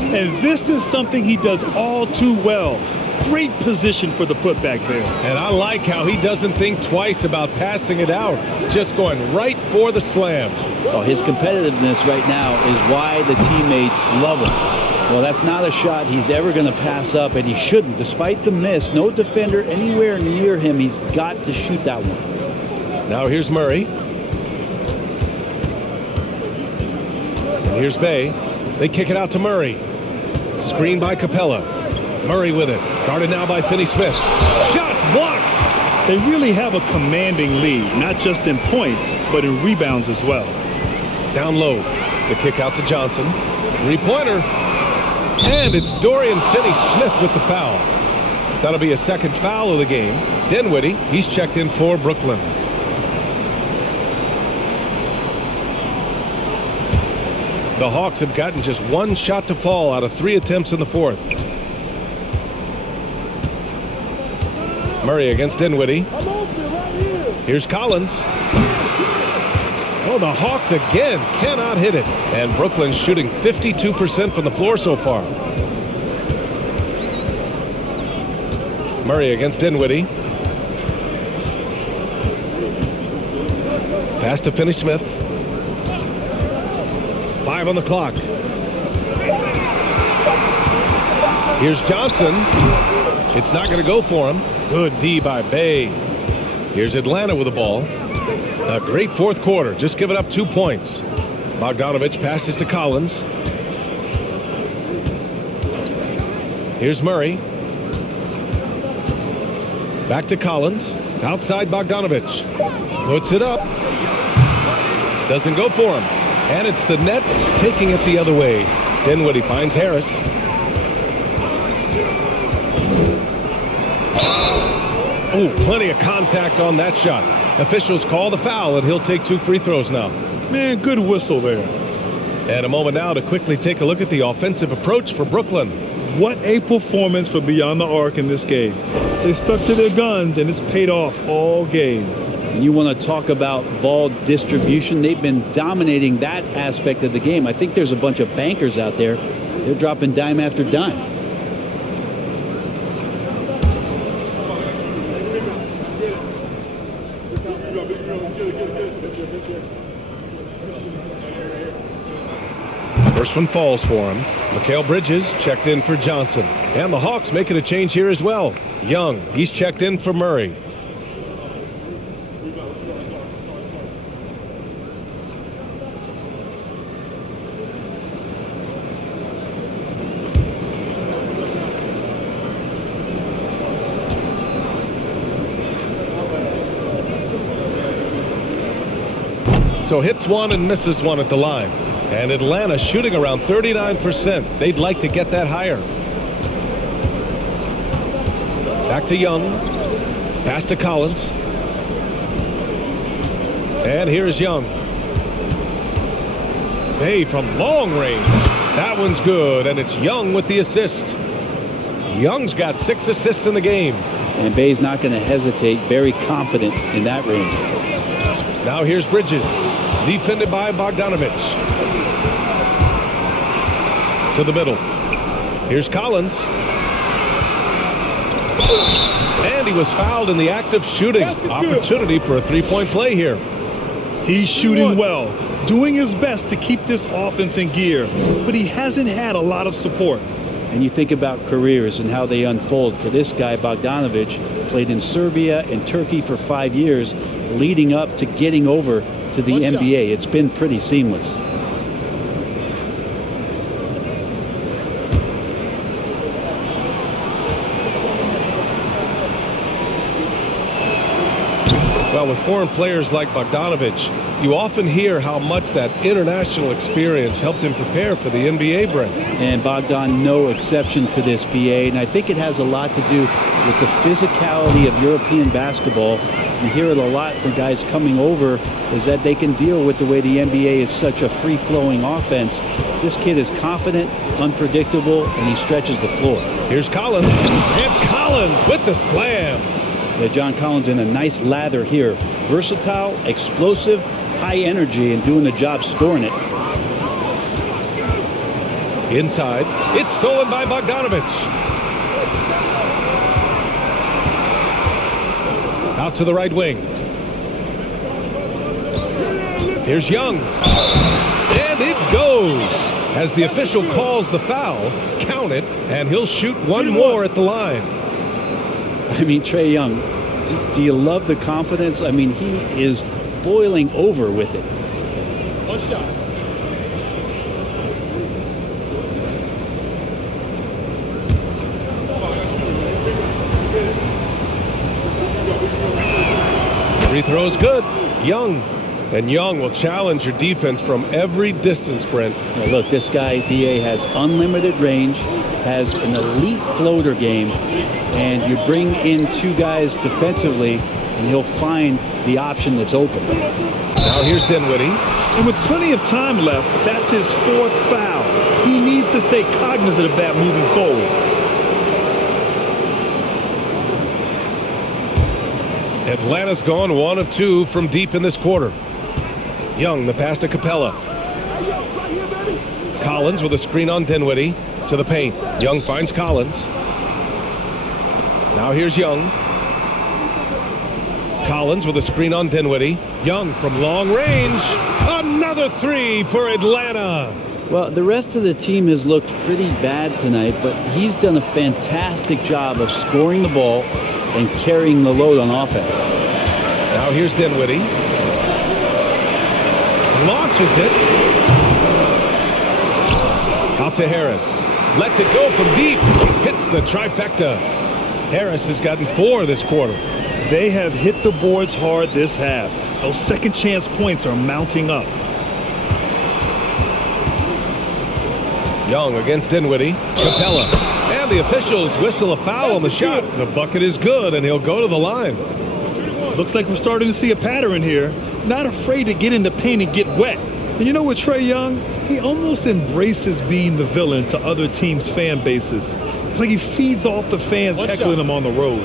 And this is something he does all too well. Great position for the putback there. And I like how he doesn't think twice about passing it out, just going right for the slam. Oh, his competitiveness right now is why the teammates love him. Well, that's not a shot he's ever going to pass up, and he shouldn't. Despite the miss, no defender anywhere near him. He's got to shoot that one. Now here's Murray. And here's Bay. They kick it out to Murray. Screen by Capella. Murray with it. Guarded now by Finney-Smith. Shots blocked! They really have a commanding lead, not just in points, but in rebounds as well. Down low. The kick out to Johnson. Three-pointer. And it's Dorian Finney-Smith with the foul. That'll be a second foul of the game. Dinwiddie, he's checked in for Brooklyn. The Hawks have gotten just one shot to fall out of 3 attempts in the fourth. Murray against Dinwiddie. Here's Collins. Oh, the Hawks again cannot hit it. And Brooklyn's shooting 52% from the floor so far. Murray against Dinwiddie. Pass to Finney-Smith. 5 on the clock. Here's Johnson. It's not going to go for him. Good D by Bay. Here's Atlanta with the ball. A great fourth quarter. Just giving up 2 points. Bogdanovich passes to Collins. Here's Murray. Back to Collins. Outside Bogdanovich. Puts it up. Doesn't go for him. And it's the Nets taking it the other way. Dinwiddie finds Harris. Oh, plenty of contact on that shot. Officials call the foul, and he'll take 2 free throws now. Man, good whistle there. And a moment now to quickly take a look at the offensive approach for Brooklyn. What a performance for Beyond the Arc in this game. They stuck to their guns, and it's paid off all game. And you want to talk about ball distribution. They've been dominating that aspect of the game. I think there's a bunch of bankers out there. They're dropping dime after dime. First one falls for him. Mikal Bridges checked in for Johnson. And the Hawks making a change here as well. Young, he's checked in for Murray. So hits one and misses one at the line. And Atlanta shooting around 39%. They'd like to get that higher. Back to Young. Pass to Collins. And here's Young. Bay from long range. That one's good, and it's Young with the assist. Young's got 6 assists in the game. And Bay's not going to hesitate. Very confident in that range. Now here's Bridges. Defended by Bogdanovich. To the middle. Here's Collins. And he was fouled in the act of shooting. Opportunity for a 3-point play here. He's shooting well, doing his best to keep this offense in gear, but he hasn't had a lot of support. And you think about careers and how they unfold. For this guy, Bogdanovich, played in Serbia and Turkey for 5 years, leading up to getting over to the NBA. It's been pretty seamless. Well, with foreign players like Bogdanovich, you often hear how much that international experience helped him prepare for the NBA, Brent. And Bogdan, no exception to this, BA. And I think it has a lot to do with the physicality of European basketball. You hear it a lot from guys coming over, is that they can deal with the way the NBA is such a free-flowing offense. This kid is confident, unpredictable, and he stretches the floor. Here's Collins. And Collins with the slam. Yeah, John Collins in a nice lather here. Versatile, explosive, high energy, and doing the job scoring it. Inside. It's stolen by Bogdanovich. Out to the right wing. Here's Young. And it goes. As the official calls the foul, count it, and he'll shoot one more at the line. I mean, Trae Young, do you love the confidence? I mean, he is boiling over with it. One shot. Free throw's good. Young. And Young will challenge your defense from every distance, Brent. Now look, this guy, B.A., has unlimited range, has an elite floater game, and you bring in two guys defensively, and he'll find the option that's open. Now here's Dinwiddie. And with plenty of time left, that's his fourth foul. He needs to stay cognizant of that moving forward. Atlanta's gone 1 of 2 from deep in this quarter. Young, the pass to Capella. Collins with a screen on Dinwiddie to the paint. Young finds Collins. Now here's Young. Collins with a screen on Dinwiddie. Young from long range. Another three for Atlanta. Well, the rest of the team has looked pretty bad tonight, but he's done a fantastic job of scoring the ball and carrying the load on offense. Now here's Dinwiddie. Launches it. Out to Harris. Lets it go from deep. Hits the trifecta. Harris has gotten 4 this quarter. They have hit the boards hard this half. Those second chance points are mounting up. Young against Dinwiddie. Capella. And the officials whistle a foul on the shot. The bucket is good, and he'll go to the line. Looks like we're starting to see a pattern here. Not afraid to get in the paint and get wet. And you know what, Trae Young? He almost embraces being the villain to other teams' fan bases. It's like he feeds off the fans heckling him on the road.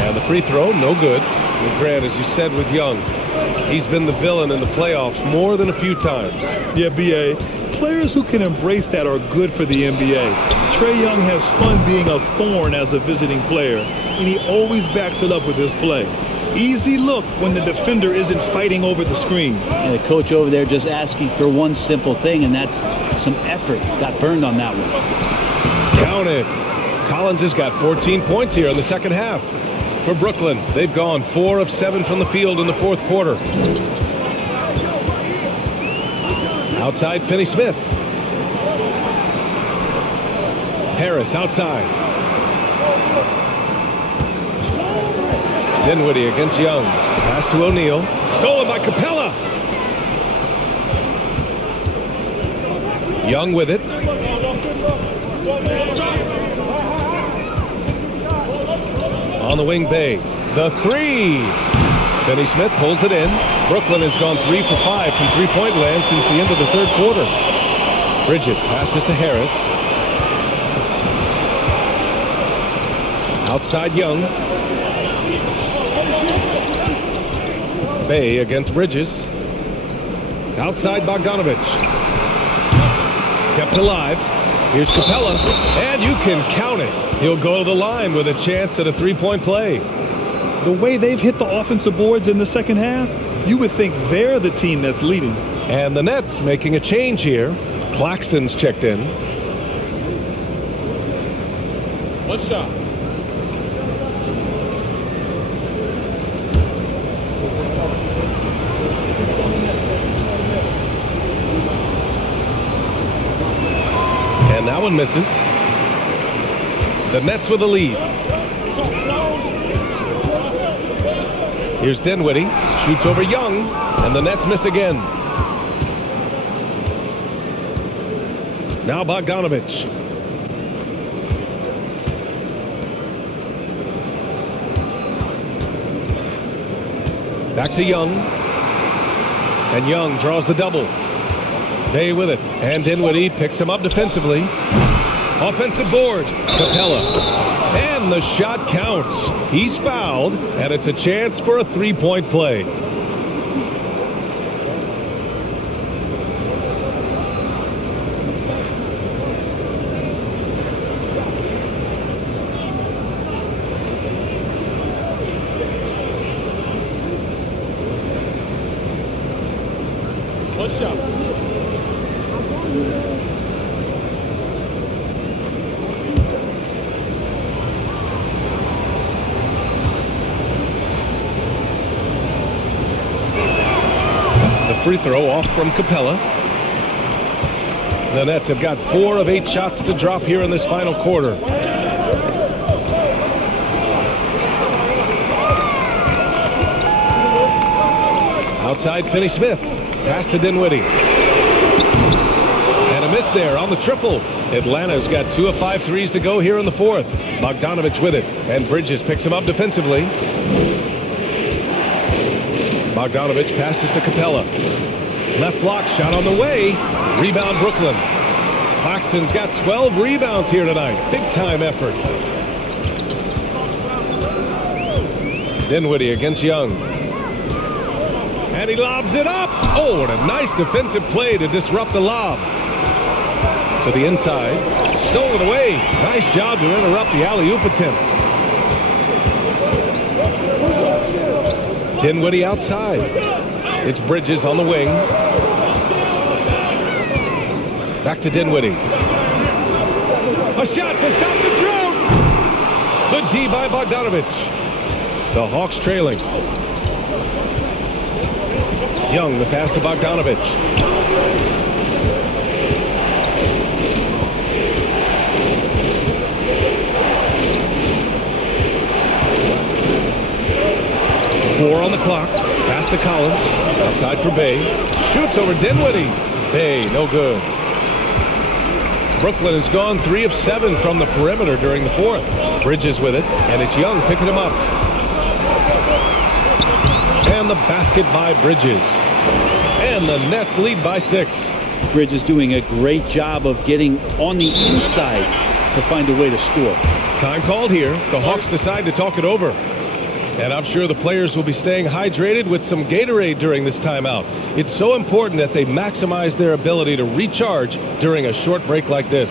And the free throw, no good. And Grant, as you said with Young, he's been the villain in the playoffs more than a few times. Yeah, B.A. Players who can embrace that are good for the NBA. Trae Young has fun being a thorn as a visiting player, and he always backs it up with his play. Easy look when the defender isn't fighting over the screen. And the coach over there just asking for one simple thing, and that's some effort. Got burned on that one. Count it. Collins has got 14 points here in the second half. For Brooklyn, they've gone 4 of 7 from the field in the fourth quarter. Outside, Finney-Smith. Harris outside. Dinwiddie against Young. Pass to O'Neal. Stolen by Capella. Young with it. On the wing, Bay. The three. Finney-Smith pulls it in. Brooklyn has gone 3 for 5 from three-point land since the end of the third quarter. Bridges passes to Harris. Outside Young. Bay against Bridges. Outside Bogdanovich. Kept alive. Here's Capella. And you can count it. He'll go to the line with a chance at a three-point play. The way they've hit the offensive boards in the second half, you would think they're the team that's leading. And the Nets making a change here. Claxton's checked in. One shot. And that one misses. The Nets with the lead. Here's Dinwiddie. Shoots over Young. And the Nets miss again. Now Bogdanovich. Back to Young. And Young draws the double. Bay with it. And Dinwiddie picks him up defensively. Offensive board. Capella. And the shot counts. He's fouled, and it's a chance for a three-point play. One shot. The free throw off from Capella. The Nets have got 4 of 8 shots to drop here in this final quarter. Outside, Finney-Smith. Pass to Dinwiddie. And a miss there on the triple. Atlanta's got 2 of 5 threes to go here in the fourth. Bogdanovich with it. And Bridges picks him up defensively. Bogdanovich passes to Capella. Left block shot on the way. Rebound Brooklyn. Claxton's got 12 rebounds here tonight. Big time effort. Dinwiddie against Young. And he lobs it up. Oh, what a nice defensive play to disrupt the lob. To the inside. Stolen away. Nice job to interrupt the alley-oop attempt. Dinwiddie outside. It's Bridges on the wing. Back to Dinwiddie. A shot to stop the drought. Good D by Bogdanovich. The Hawks trailing. Young, the pass to Bogdanovich. Four on the clock. Pass to Collins. Outside for Bay. Shoots over Dinwiddie. Bay, no good. Brooklyn has gone 3 of 7 from the perimeter during the fourth. Bridges with it, and it's Young picking him up. And the basket by Bridges. And the Nets lead by 6. Bridges doing a great job of getting on the inside to find a way to score. Time called here. The Hawks decide to talk it over. And I'm sure the players will be staying hydrated with some Gatorade during this timeout. It's so important that they maximize their ability to recharge during a short break like this.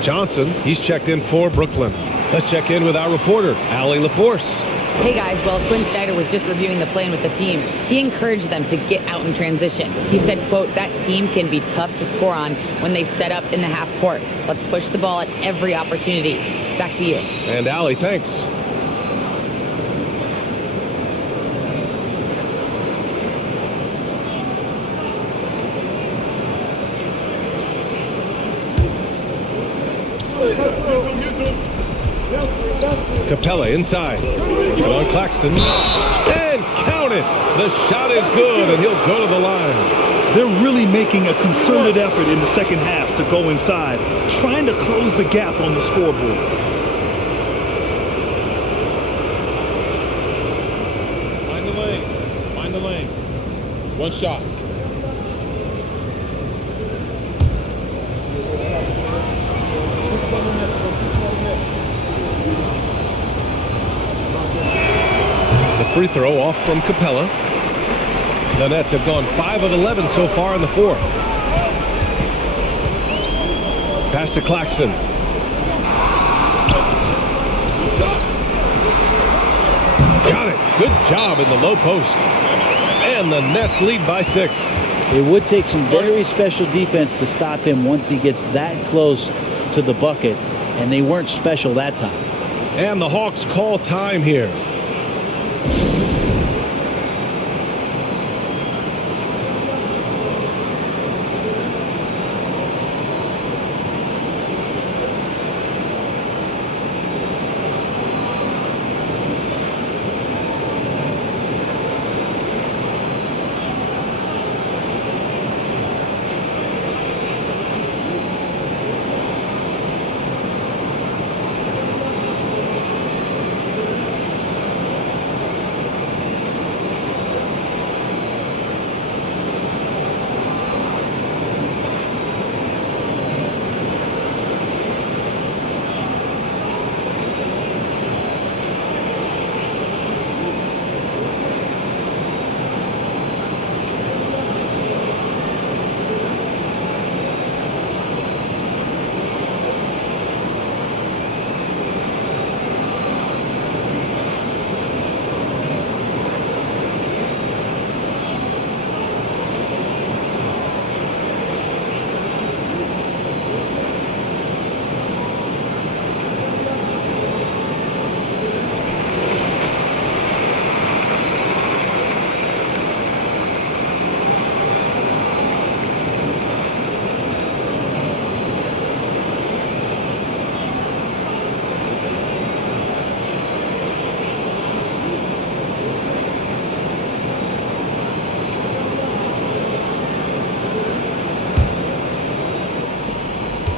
Johnson, he's checked in for Brooklyn. Let's check in with our reporter, Allie LaForce. Hey guys, well, Quinn Snyder was just reviewing the plan with the team. He encouraged them to get out in transition. He said, quote, that team can be tough to score on when they set up in the half court. Let's push the ball at every opportunity. Back to you. And Allie, thanks. Capella inside. On Claxton. And count it. The shot is good, and he'll go to the line. They're really making a concerted effort in the second half to go inside, trying to close the gap on the scoreboard. Find the lane. Find the lane. One shot. Free throw off from Capella. The Nets have gone 5 of 11 so far in the fourth. Pass to Claxton. Got it. Good job in the low post. And the Nets lead by 6. It would take some very special defense to stop him once he gets that close to the bucket, and they weren't special that time. And the Hawks call time here.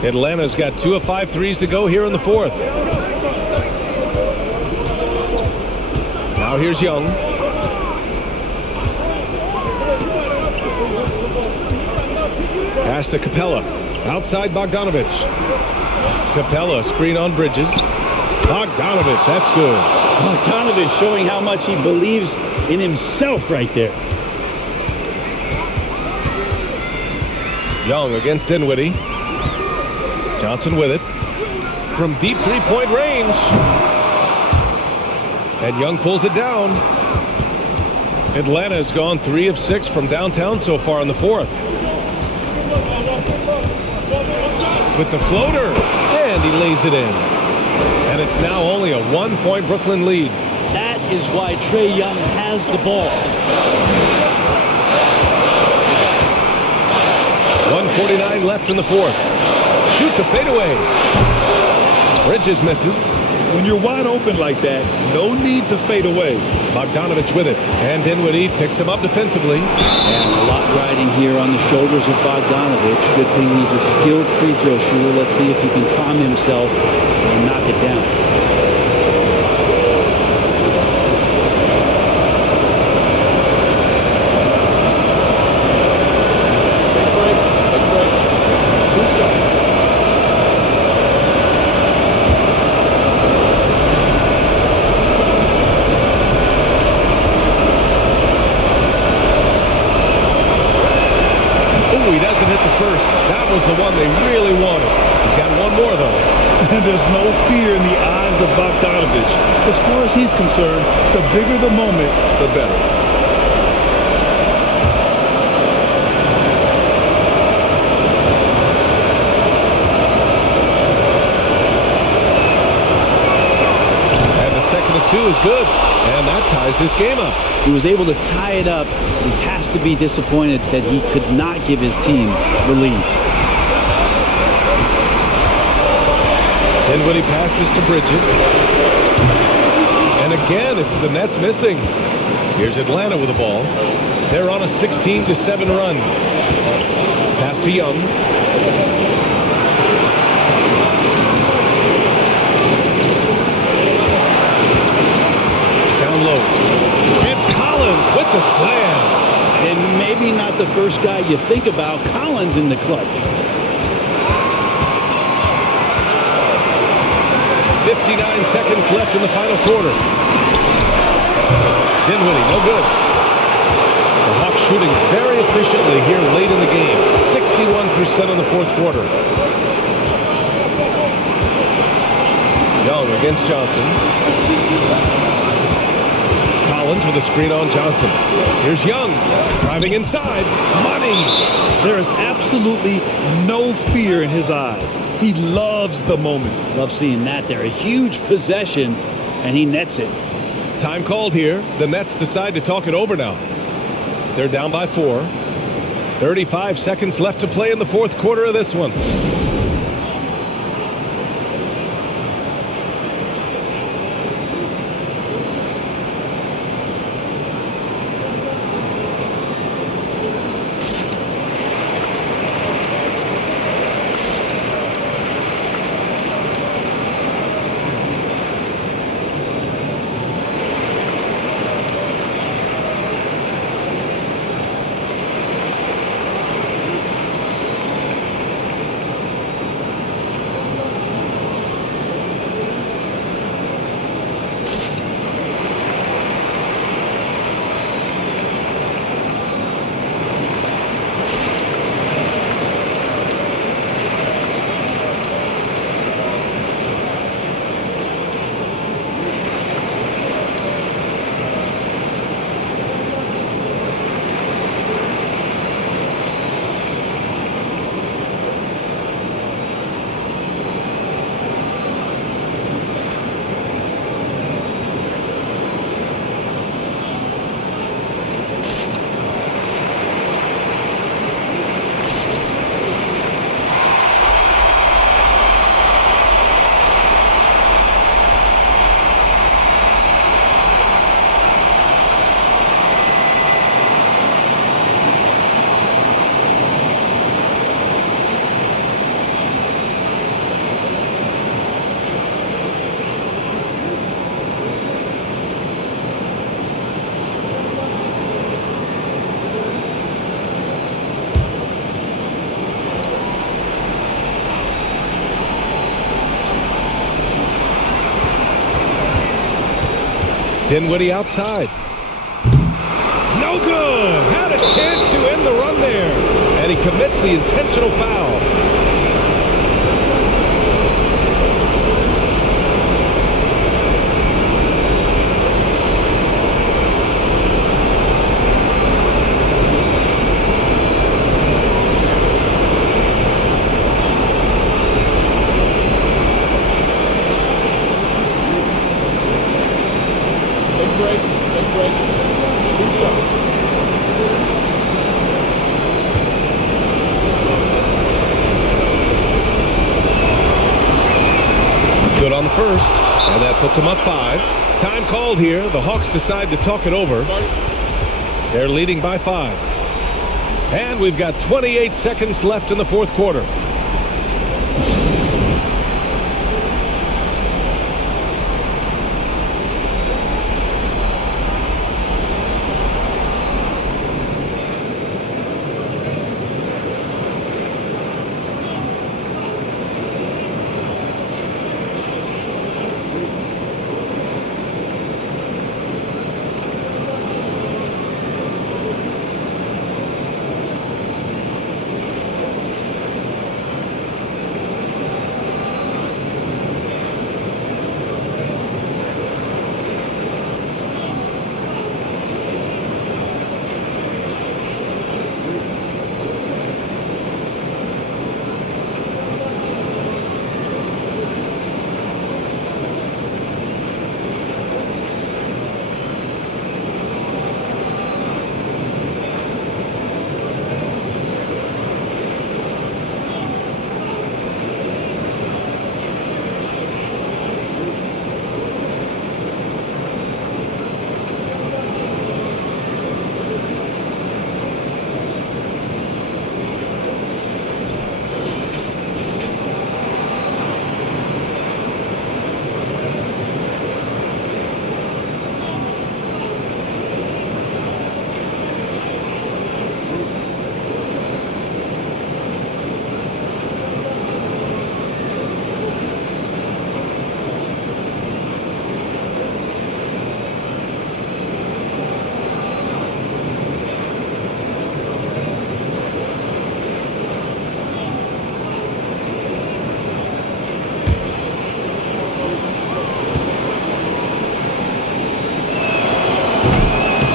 Atlanta's got 2 of 5 threes to go here in the fourth. Now here's Young. Pass to Capella. Outside Bogdanovich. Capella screen on Bridges. Bogdanovich, that's good. Bogdanovich showing how much he believes in himself right there. Young against Dinwiddie. Johnson with it. From deep three-point range. And Young pulls it down. Atlanta's gone 3 of 6 from downtown so far in the fourth. With the floater. And he lays it in. And it's now only a 1-point Brooklyn lead. That is why Trae Young has the ball. 1:49 left in the fourth. Shoots a fadeaway. Bridges misses. When you're wide open like that, no need to fade away. Bogdanovich with it. And Dinwiddie picks him up defensively. And a lot riding here on the shoulders of Bogdanovich. Good thing he's a skilled free throw shooter. Let's see if he can calm himself and knock it down. Was the one they really wanted. He's got one more, though. And there's no fear in the eyes of Bogdanovich. As far as he's concerned, the bigger the moment, the better. And the second of 2 is good. And that ties this game up. He was able to tie it up. He has to be disappointed that he could not give his team the lead. Dinwiddie passes to Bridges. And again, it's the Nets missing. Here's Atlanta with the ball. They're on a 16-7 run. Pass to Young. Down low. And Collins with the slam. And maybe not the first guy you think about. Collins in the clutch. 59 seconds left in the final quarter. Dinwiddie, no good. The Hawks shooting very efficiently here late in the game. 61% in the fourth quarter. Young against Johnson. Collins. Barnes with a screen on Johnson. Here's Young, driving inside. Money! There is absolutely no fear in his eyes. He loves the moment. Love seeing that there. A huge possession, and he nets it. Time called here. The Nets decide to talk it over now. They're down by 4. 35 seconds left to play in the fourth quarter of this one. Dinwiddie outside. No good. Had a chance to end the run there. And he commits the intentional foul. Good on the first, and that puts them up 5. Time called here. The Hawks decide to talk it over. They're leading by 5. And we've got 28 seconds left in the fourth quarter.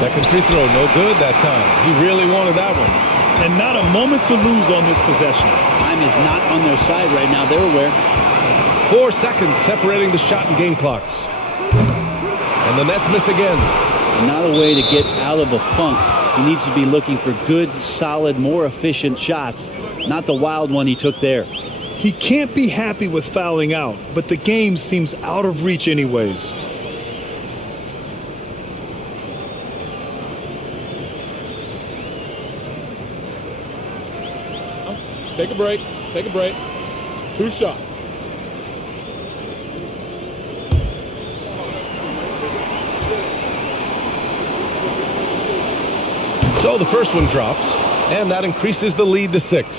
Second free throw, no good that time. He really wanted that one. And not a moment to lose on this possession. Time is not on their side right now. They're aware. 4 seconds separating the shot and game clocks. And the Nets miss again. Not a way to get out of a funk. He needs to be looking for good, solid, more efficient shots, not the wild one he took there. He can't be happy with fouling out, but the game seems out of reach anyways. Take a break. Take a break. 2 shots. So the first one drops, and that increases the lead to 6.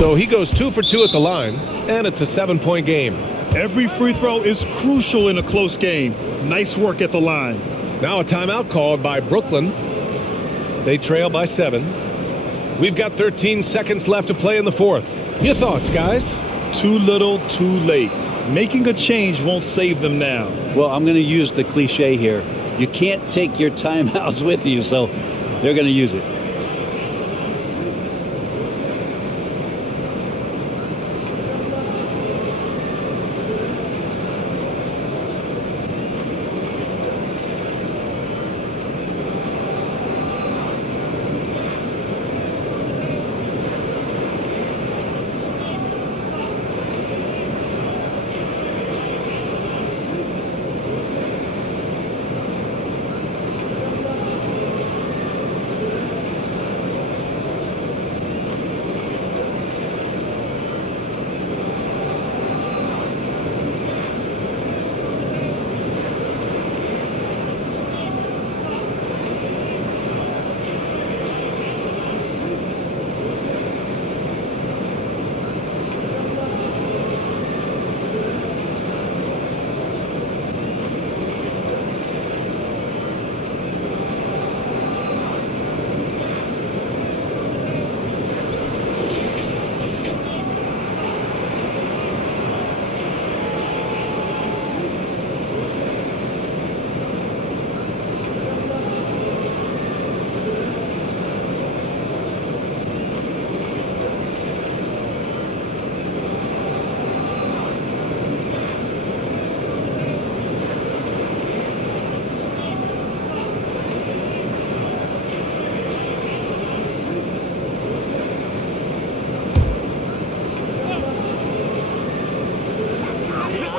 So he goes 2 for 2 at the line, and it's a 7-point game. Every free throw is crucial in a close game. Nice work at the line. Now a timeout called by Brooklyn. They trail by 7. We've got 13 seconds left to play in the fourth. Your thoughts, guys? Too little, too late. Making a change won't save them now. Well, I'm going to use the cliche here. You can't take your timeouts with you, so they're going to use it.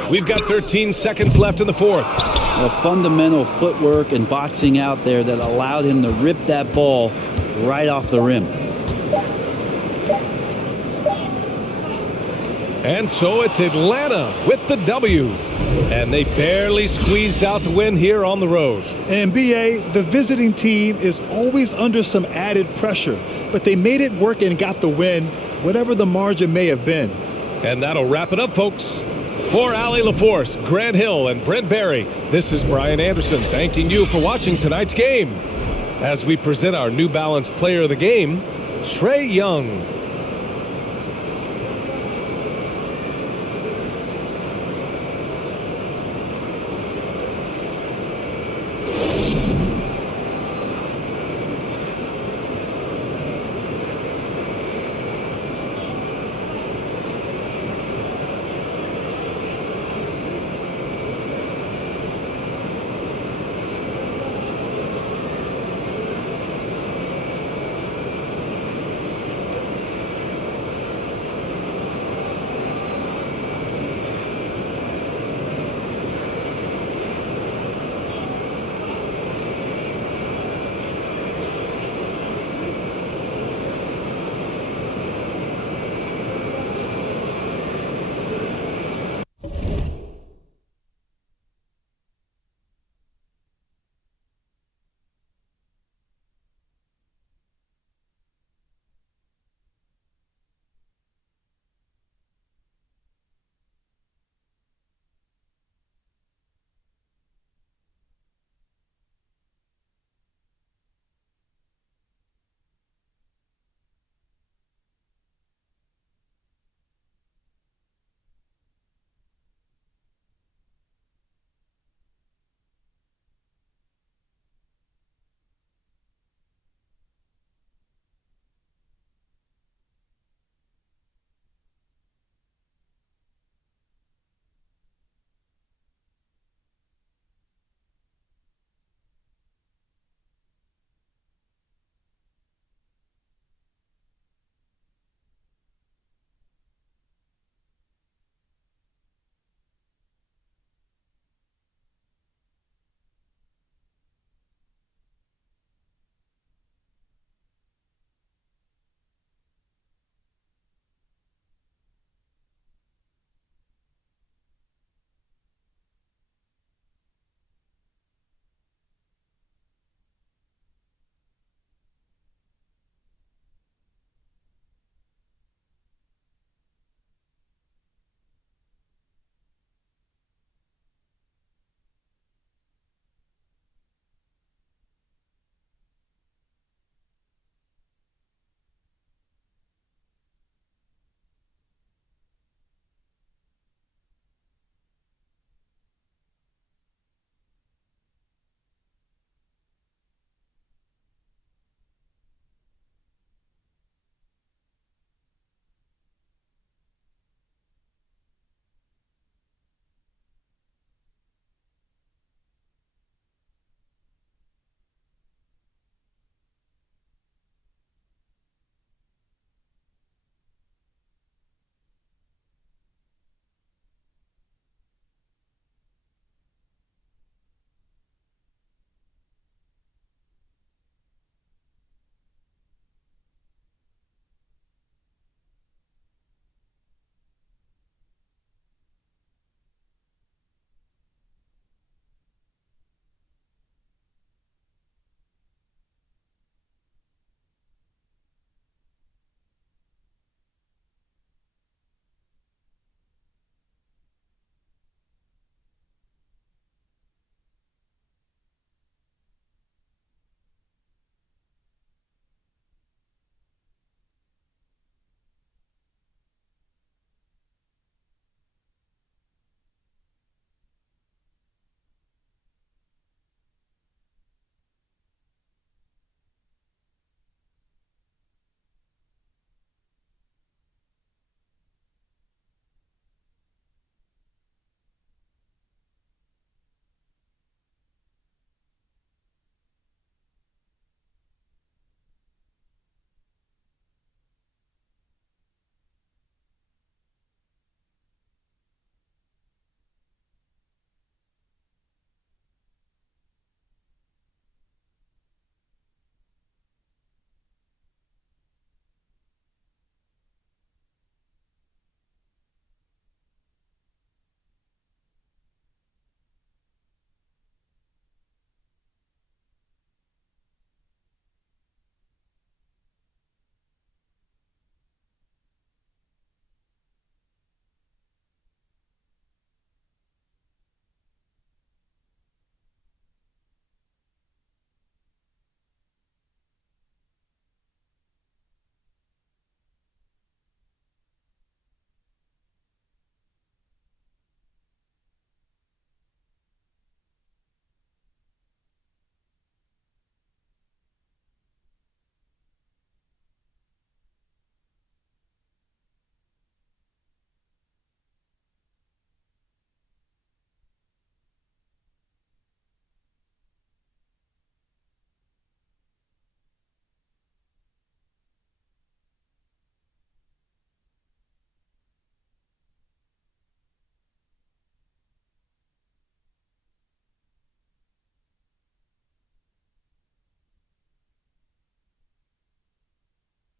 We've got 13 seconds left in the fourth. The fundamental footwork and boxing out there that allowed him to rip that ball right off the rim. And so it's Atlanta with the W. And they barely squeezed out the win here on the road. And BA, the visiting team is always under some added pressure, but they made it work and got the win, whatever the margin may have been. And that'll wrap it up, folks. For Allie LaForce, Grant Hill, and Brent Barry, this is Brian Anderson thanking you for watching tonight's game. As we present our New Balance Player of the Game, Trae Young.